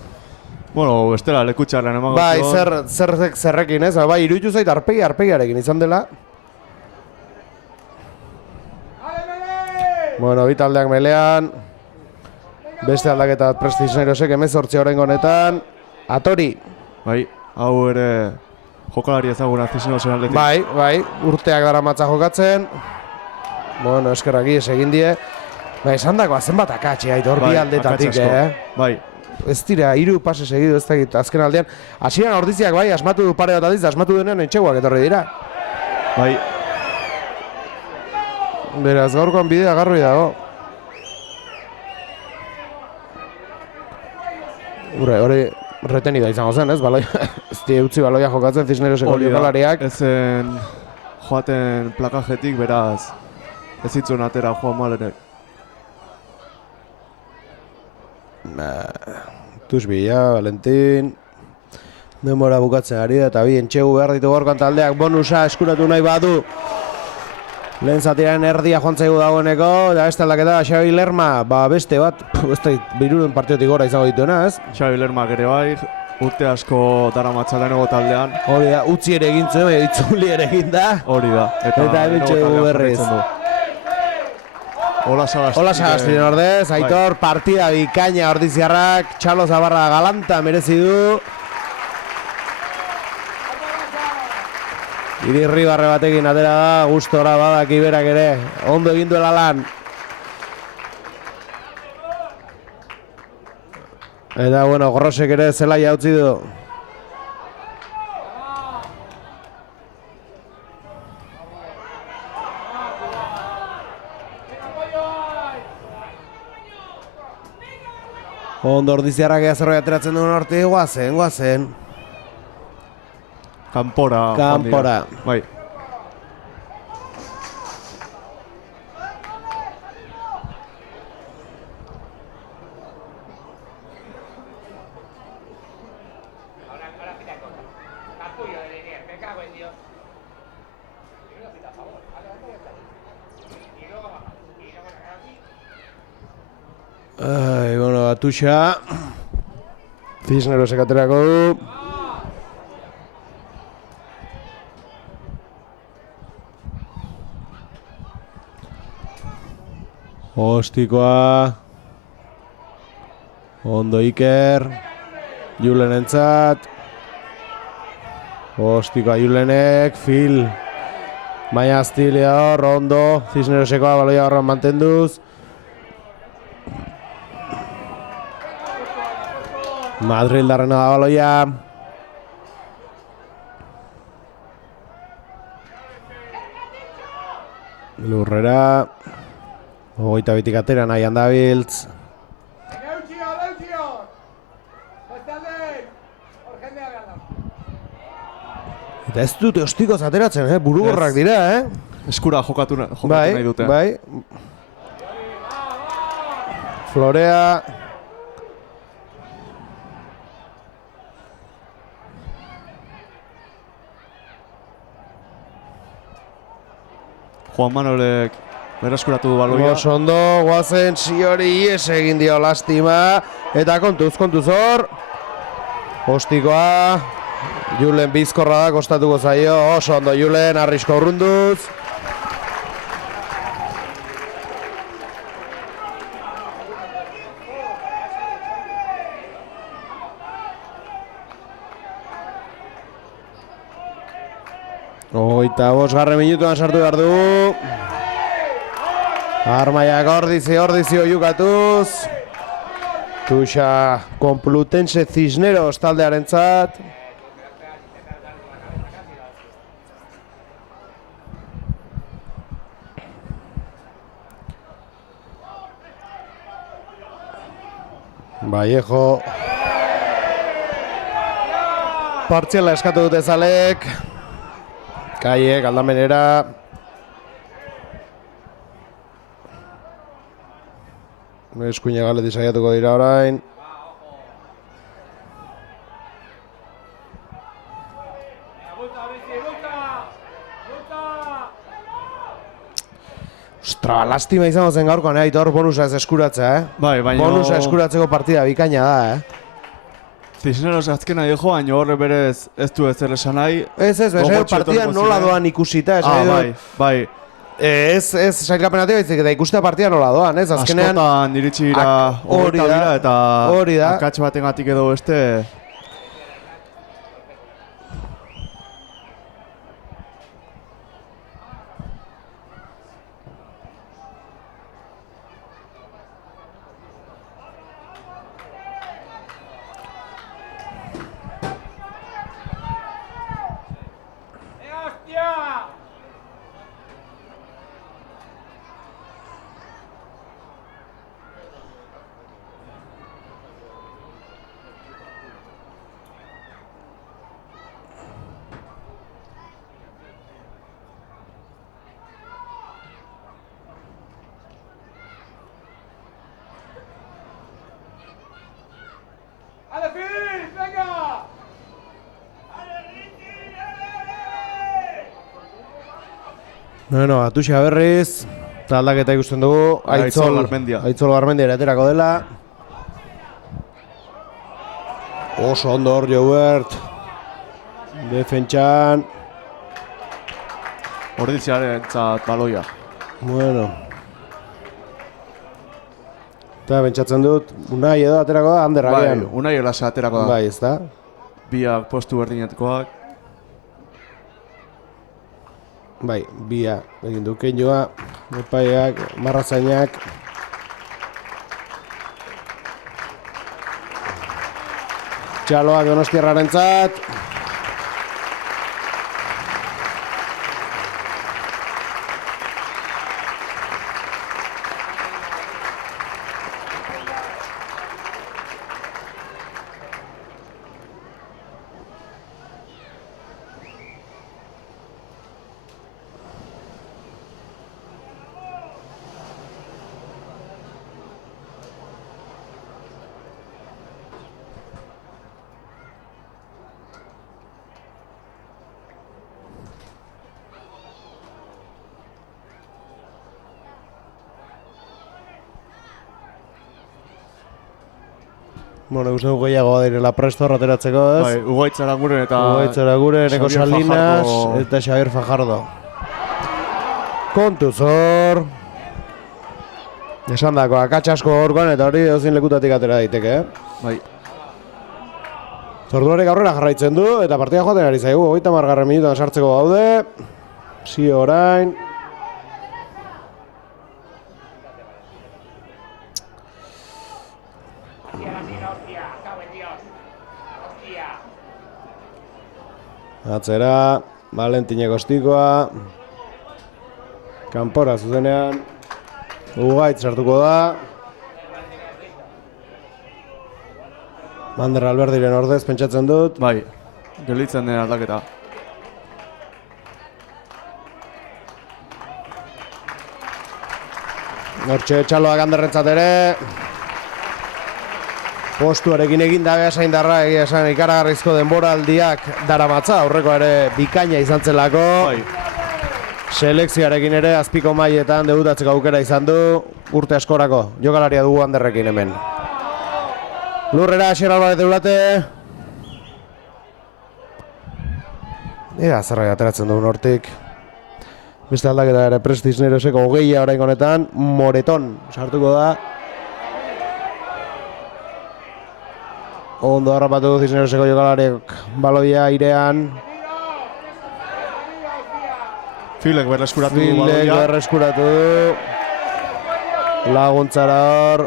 Bueno, bestela lekutxarrean emango Bai, zion. zerrekin, ez? Bai, iruditu zait arpegiarekin izan dela. Bueno, bi taldeak melean. Beste aldaketa Prestisnerosek 18 oraingo honetan. Atori. Bai, hau ere jokalari ezaguna Cisnerosen aldetik. Bai, urteak daramatza jokatzen. Bueno, eskerrak ies egin die. Bai, esan dagoa zenbat akatxe, Aitor, bi aldetatik, Bai. Ez dira, 3 pase segidu ez dakit azken aldean. Hasieran Ordiziak bai, asmatu du pare bat aldiz, asmatu denean entxeguak etorri dira. Bai. Beraz, gaurkoan bidea garbi dago. Hori retenida izango zen, ez? Baloi, ez die utzi baloia jokatzen Cisneroseko jokalariak. Ezen joaten plakajetik, beraz ez zitzuen atera Juan Malenek. Tusbila, Valentin. Denbora bukatzen ari da, eta bi entxegu behar ditu gaurkoan taldeak bonusa eskuratu nahi badu. Lehen zatiaren erdia joan zaigu dagoeneko, eta beste aldaketa Xabi Lerma, beste bat, biruren partiotik gora izango dituena, ez? Xabi Lermak ere bai, urte asko daramatza lehenengo taldean. Hori da, utzi ere egin zuen, itzuli ere egin da. Hori da, Eta hemen txegu berriz. Ola Sagastien ordez, Aitor, partida bikaina Ordiziarrak, Txalo Zabarra galanta merezi du. Irirribarre batekin atera da, gustora badak Iberak ere, ondo egin duela lan. Eta, bueno, Gorrosek ere zelaia utzi du. Ondo Ordiziarrak ea zerbait ateratzen duen horti, guazen. Kanpora. Bai. Bueno, Atuxa. Cisnerosek aterako du. Ostikoa. Ondo Iker. Julen entzat. Ostikoa Julenek. Phil. Baina aztilea hor, ondo. Cisnerosekoa baloia horran mantenduz. Madrildarrena da baloia. Lurrera. 22 atera nahian dabiltz. Eta ez dute ostikoz ateratzen, burugorrak dira, Eskura jokatu nahi dute. Bai. Florea. Juan Manolek berreskuratu du baloia. Oso ondo, guazen Siori ies egin dio lastima. Eta kontuz hor. Ostikoa. Julen bizkorra da, kostatuko zaio. Oso ondo Julen, arrisko urrunduz. Oita 5. minutuan sartu behar du. Armaiak ordizio jukatuz. Tuxa Complutense Cisneros taldearentzat. Vallejo. Partziala eskatu dute zalek. Kaiek aldamenera. Eskuina galetik saiatuko dira orain. Ostra, lastima izango zen gaurkoan, Aitor, bonusa ez eskuratzea, Bai, baina... Bonusa eskuratzeko partida bikaina da, Cisneros azkena jo, baina horre berez ez du ezer esan nahi. Ez, partida nola doan ikusita, Bai. Ez sailkapenatik baizik eta ikustea partida nola doan, ez? Azkenean... Askotan iritsi dira hori da, eta hori da. akats batengatik edo beste... ¡Ale, Filiz! ¡Venga! Bueno, Atuxa berriz, eta aldaketa ikusten dugu, Aitzol Garmendia. Aitzol Garmendia eraterako dela. Oso ondo hor Joubert. Defentsan. Ordiziaren txat baloia. Bueno. Eta bentsatzen dut, Unai edo aterako da, Ander agian. Bai, Unai elasa aterako da. Bai, ez da. Biak postu berdinetkoak. Bai, bia egin du keinua, epaiak, marrazainak. Txaloak Donostiarrarentzat. Bueno, uste dugu gehiago direla presto ateratzeko, ez? Bai, Ugaitz Araguren eta... Ugaitz Araguren, Eneko Xavier Salinas Fajardo. eta Xavier Fajardo. Kontuz hor. Esan dako, akats asko horkoan eta hori dozin lekutatik atera daiteke, Bai. Zorduarek aurrera jarraitzen du eta partida joaten ari zaigu. 30 minutuan sartzeko gaude. Zio orain. Atzera, Valentinek ostikoa. Kanpora zuzenean. Ugaitz sartuko da. Mander Alberdiren ordez pentsatzen dut. Bai, gelitzen den aldaketa. Hortxe txaloak Anderrentzat ere. Postuarekin egin da behasaindarra, egia esan ikaragarrizko denboraldiak daramatza, aurreko ere bikaina izan zelako. Bai. Selekzioarekin ere azpiko mailetan debutatzeko aukera izan du urte askorako. Jokalaria dugu Anderrekin hemen. Lurrera Asier Alvarez Deulate. Ea zerra ateratzen dugun hortik. Beste aldaketa ere Prest Cisnereseko 20 orain honetan. Moreton sartuko da. Ondo harrapatu Cisnereseko jokalariak baloia airean. Filek berreskuratu du Filek baloia. berreskuratu du. Laguntzara hor.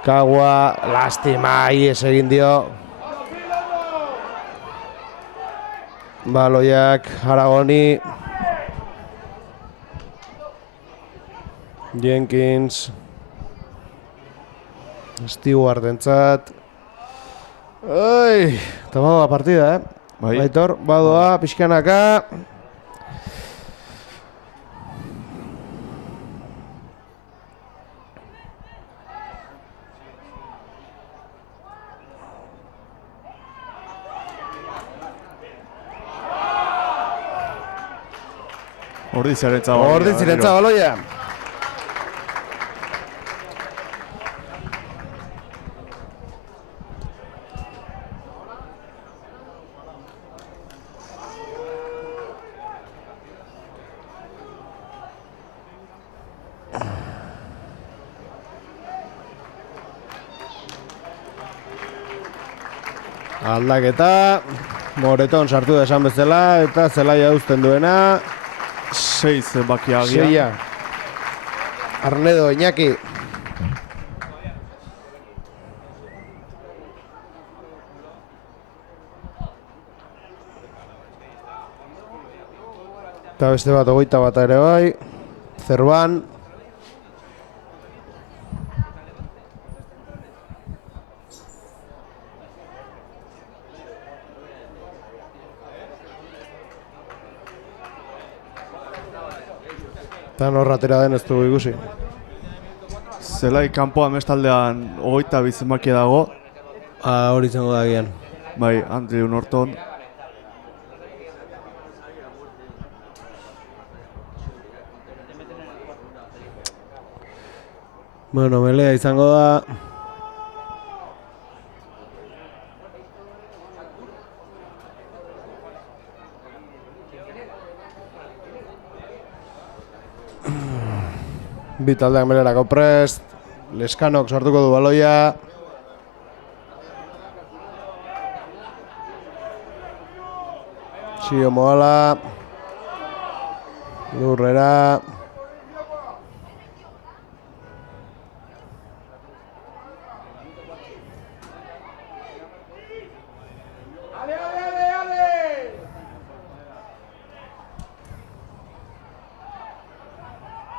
Kagua, lastima, ies egin dio. Baloiak Aragoni. Jenkins. Stewart entzat. Oi, eta badoa partida, Bai. Baitor, badoa, pixkanaka. Ordizarentza baloia. Orditzirentza baloia. Aldaketa, Moreton sartu da esan bezala eta zelaia uzten duena. 6 zenbakia agia. 6. Arnedo Iñaki. Eta beste bat 21 ere bai. Zerban. Eta norra atera den ez dugu ikusi. Zelai kanpoa mestaldean 22 zenbakia dago. Hori izango da gian. Bai, Andrew Norton. Bueno, melea izango da. Bi taldeak melerako Prest. Leskanok sartuko du baloia. Sio Moala. Lurrera. Ale, ale, ale, ale!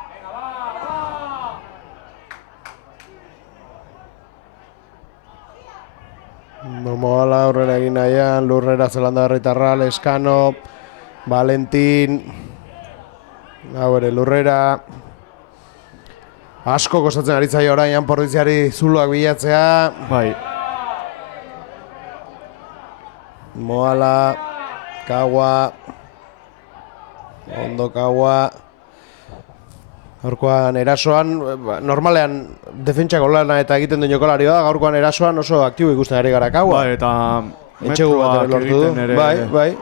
Venga, va, va! Moala aurrera egin nahian, Lurrera Zelanda Herritarra, Leskano, Valentin, hau ere Lurrera. Asko kostatzen ari zaio orain Pordiziari zuloak bilatzea. Bai, Moala, Kagua, ondo Kagua. Gaurkoan erasoan, normalean defentsako lana eta egiten duen jokalarioa da, gaurkoan erasoan oso aktibo ikusten ari gara Kagua. bai, eta Etxegu bat ere metroak lortu du. egiten ere. Bai, bai.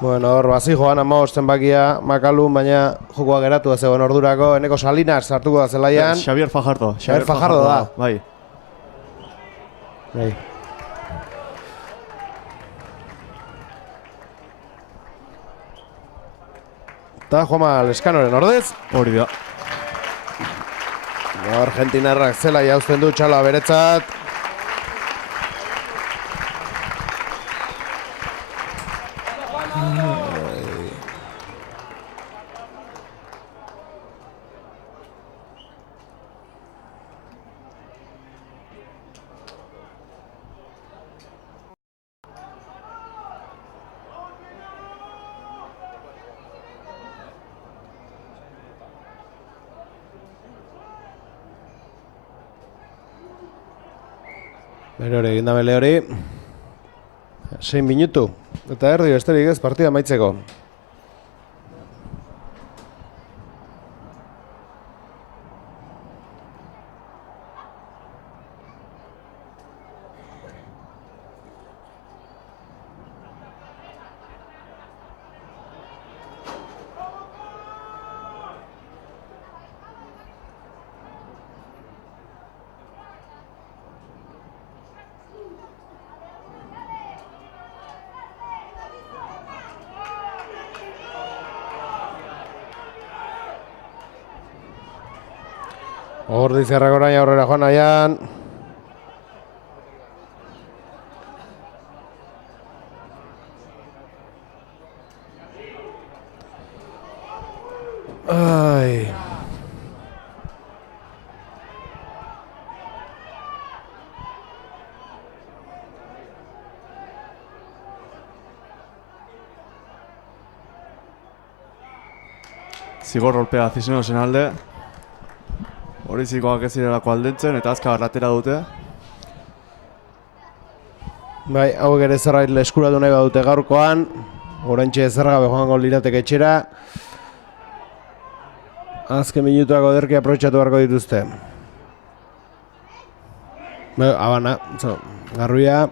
Bueno, hor, bazi joan 15 zenbakia Makalun, baina jokoa geratu da zegoen ordurako. Eneko Salinas sartuko da zelaian. Xavier Fajardo. Xavier Fajardo da. Bai. Bai. Eta Juanma Leskanoren ordez. Hori da. Argentinarrak zela jauzten du txala beretzat. Bere hori, egin da bele hori. 6 minutu. Eta erdi besterik ez partida maitzeko. Ordizarrak orain aurrera joan nahian. Ai. Zigor rolpea Cisnerosen alde. Horizikoak ez direlako aldentzen eta azka barratera dute. Bai, hauek ere zerbait eskuratu nahi badute gaurkoan. Oraintxe zergabe joango lirateke etxera. Azken minutuak oderki aprobetxatu beharko dituzte. Habana, Garruia.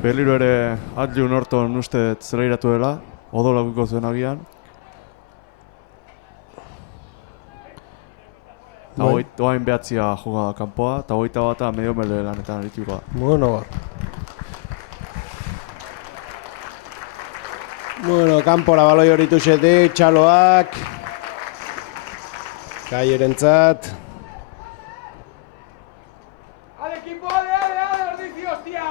Berriro ere Adriu Norton uste zelairatu dela, odolakuko zuen agian. Eta oain behatzia juga kanpoa, eta 21 medio mele lanetan arituko da. Bueno, kanpora baloi horitu xetik, txaloak. Kaierentzat. ¡Al equipo! ¡Ale, Ordizi, hostia!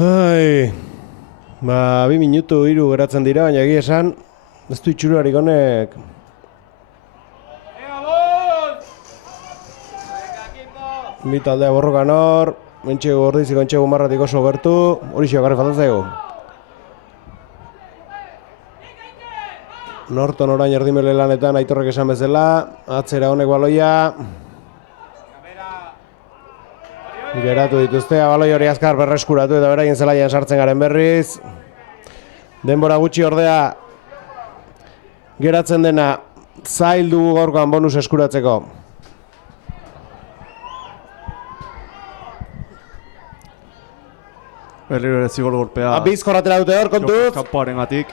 Ai, 2 minutu 3 geratzen dira, baina egia esan, ez du itxurarik honek. Bi taldea borrokan hor, mentxego Ordiziko entxego marratik oso gertu, hori xeokarri faltan zaigu. Norton orain erdimele lanetan Aitorrek esan bezala, atzera honek baloia. Geratu dituzte, baloi hori azkar berreskuratu eta beraien zelaian sartzen garen berriz. Denbora gutxi ordea geratzen dena zail dugu gaurkoan bonus eskuratzeko. Berriro ere zigor golpea. Bizkor atera dute hor, kontuz. Kanpoaren gatik.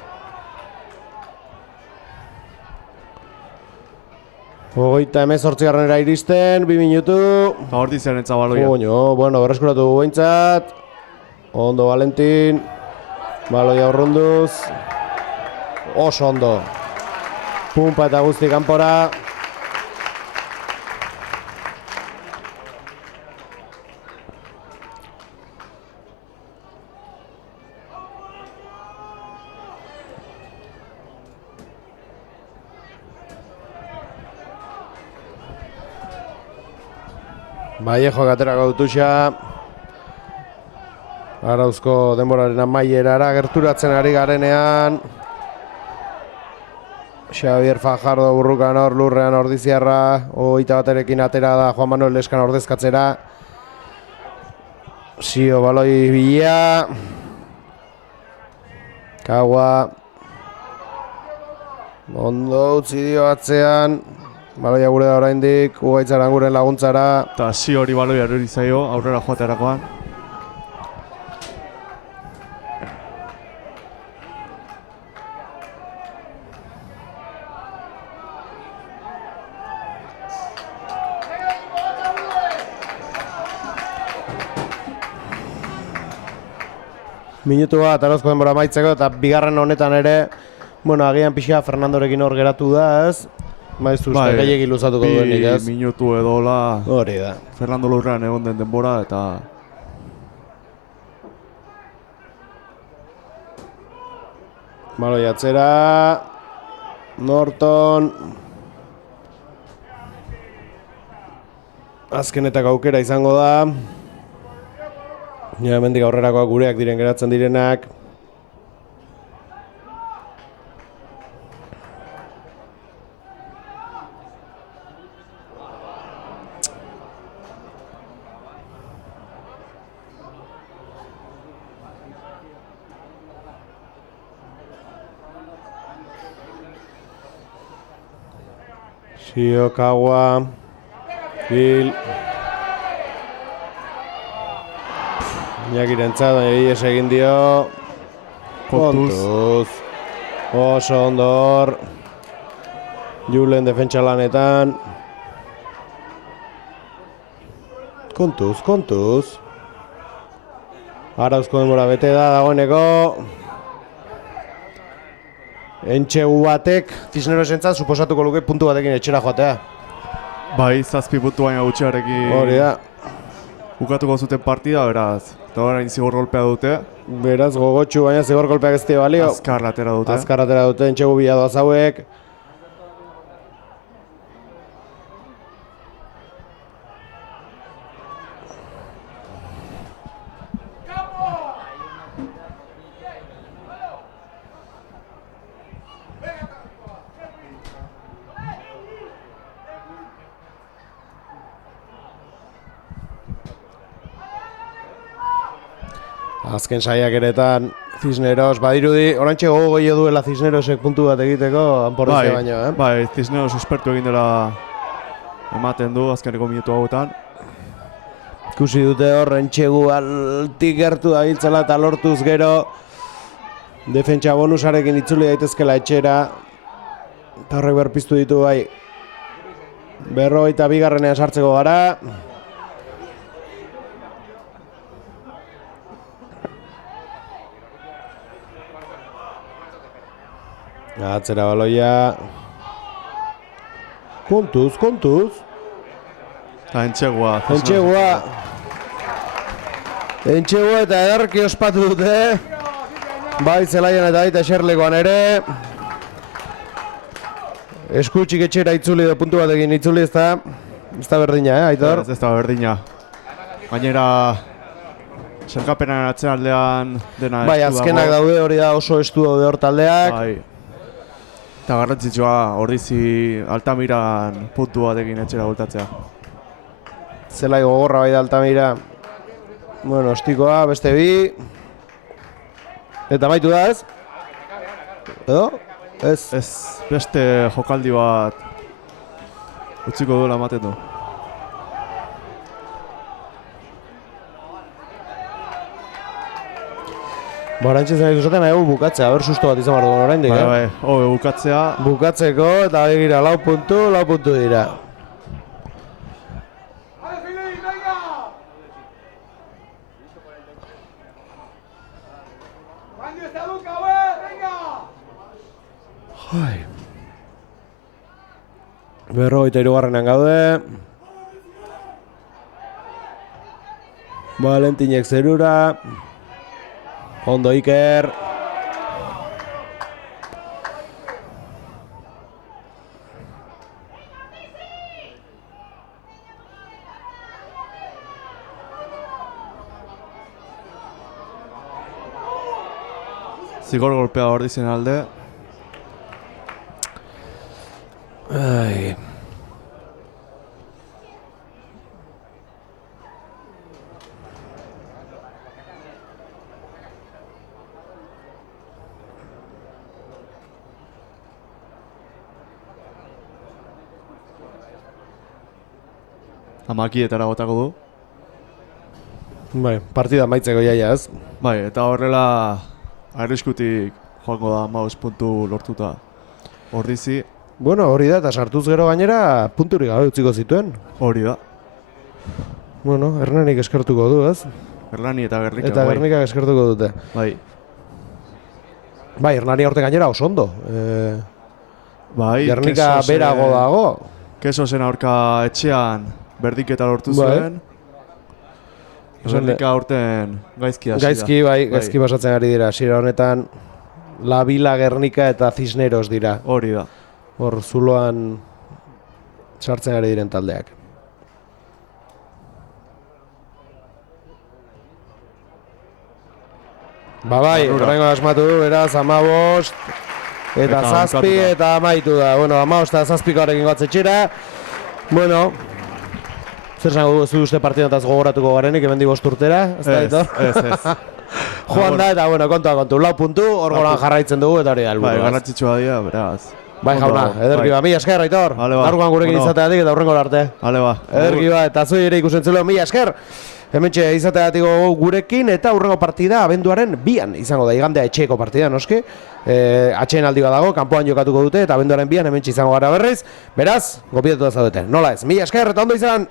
Hogeita 18 iristen, 2 minutu. Eta hor dizen entzabaloia. Bueno, berreskuratu dugu behintzat. Ondo Valentin. Baloia urrunduz. Oso ondo. Pumpa eta guzti kanpora. Vallejoak aterako dutuxa. Arauzko denboraren amaierara gerturatzen ari garenean. Xavier Fajardo burrukan hor lurrean Ordiziarra. 21 atera da Juan Manuel Leskan ordezkatzera. Sio baloi bila. Kaua. Ondo utzi dio atzean. Baloia gure da oraindik, Ugaitzaren guren laguntzara. Eta si hori baloia erori zaio, aurrera joaterakoan. Minutu bat, Arauzko denbora amaitzeko eta bigarren honetan ere, bueno, agian pixa Fernandorekin hor geratu da, ez? Maiz uste gehiagi luzatuko duenik, ez? 2 minutu edola Hori da. Fernando Lurrean egon den denbora eta Baloi atzera. Norton. Azkenetako aukera izango da. Ja, hemendik aurrerakoak gureak diren geratzen direnak. Shiokawa. Gil. Iñakirentzat, baina ies egin dio. Kontuz. Oso ondo hor. Julen defentsa lanetan. Kontuz. Arauzko denbora bete da dagoeneko. Entxegu batek, Cisnerosentzat suposatuko luke puntu batekin etxera joatea. Bai, 7 puntu baina gutxiarekin Hori da. bukatuko zuten partida, beraz. Eta orain zigor golpea dute. Beraz, gogotxu, baina zigor kolpeak ez dira balio. Azkar atera dute. Azkar atera dute, entxegu bila doaz hauek. Azken saiakeretan Cisneros, badirudi, orantxe gogo gehiago duela Cisnerosek puntu bat egiteko, Anporrezia baino, Bai, Cisneros suspertu egin dela ematen du azkeneko minutu hauetan. Ikusi dute hor, entxegu altik gertu da biltzela eta lortuz gero defentsa bonusarekin itzuli daitezkela etxera. Eta horrek berpiztu ditu bai. 42. sartzeko gara. Atzera baloia. Kontuz. Eta entxegua. Entxegua eta edarki ospatu dute. Bai zelaian eta baita eserlekoan ere. Eskutxik etxera itzuli edo puntu batekin itzuli ez da berdina, Aitor? Ez da berdina. Gainera, sailkapenaren atzealdean dena Bai, estu azkenak dago. daude, hori da oso estu daude hor taldeak. Bai. Eta garrantzitsua Ordizi Altamiran puntu batekin etxera bultatzea. Zelai gogorra bai da Altamira. Bueno, ostikoa, beste bi. Eta maitu da ez? Edo? Ez. Ez, beste jokaldi bat utziko duela ematen du. Borantxe zen ikusaten nahi bukatzea, ber susto bat izan behar dugun oraindik, Bai, hobe bukatzea. Bukatzeko eta begira 4 puntu dira. ¡Ale, Filipe, venga! ¡Randy está Luca, venga! Berrogeita hirugarrenan gaude. Valentinek zerura. Ondo Iker. Zigor golpea Ordizen alde. Ai. Amakietara botako du. Bai, partida maitzeko jaia ez. Bai, eta horrela arriskutik joango da 15 puntu lortuta Ordizi. Bueno, hori da, eta sartuz gero gainera punturik gabe utziko zituen. Hori da. Bueno, Hernanik eskertuko du ez. Erlani eta Gernika. Eta bai. Gernikak eskertuko dute. Bai. Bai, Hernani aurte gainera oso ondo. Bai, Gernika berago dago. Kesosen aurka etxean berdiketa lortu Bai. zuen. Gernika aurten gaizki hasi da. Gaizki, bai, gaizki pasatzen ari dira. Hasiera honetan La Vila, Gernika eta Cisneros dira. Hori da. Hor zuloan sartzen ari diren taldeak. Ba bai, horrengo asmatu du, beraz, 15 eta 7 bukatuta. eta amaitu da. Bueno, 15 eta 7 horrekin gatzetxera. Bueno, zer zango zu uste partidantaz gogoratuko garenik, hemendik 5 urtera, ez da, Aitor? Ez. Joan da, eta bueno, kontua kontu, 4 puntu, hor golan jarraitzen dugu, eta hori da helburua. Bai, garrantzitsua dira, beraz. Bai Ondo jauna, dago, ederki bai. ba, mila esker, Aitor. Vale, ba. Gaurkoan gurekin Bueno. izateatik eta hurrengo arte. Ale ba. Ederki ba, eta zuei ere ikusentzuleo, mila esker. Hementxe izateatik gurekin eta hurrengo partida abenduaren 2an izango da, igandea etxeeko partida, noski. Atxeen aldi badago, kanpoan jokatuko dute eta abenduaren 2an hementxe izango gara berriz. Beraz, gopidatu da zaudete. Nola ez, mila esker eta ondo izan!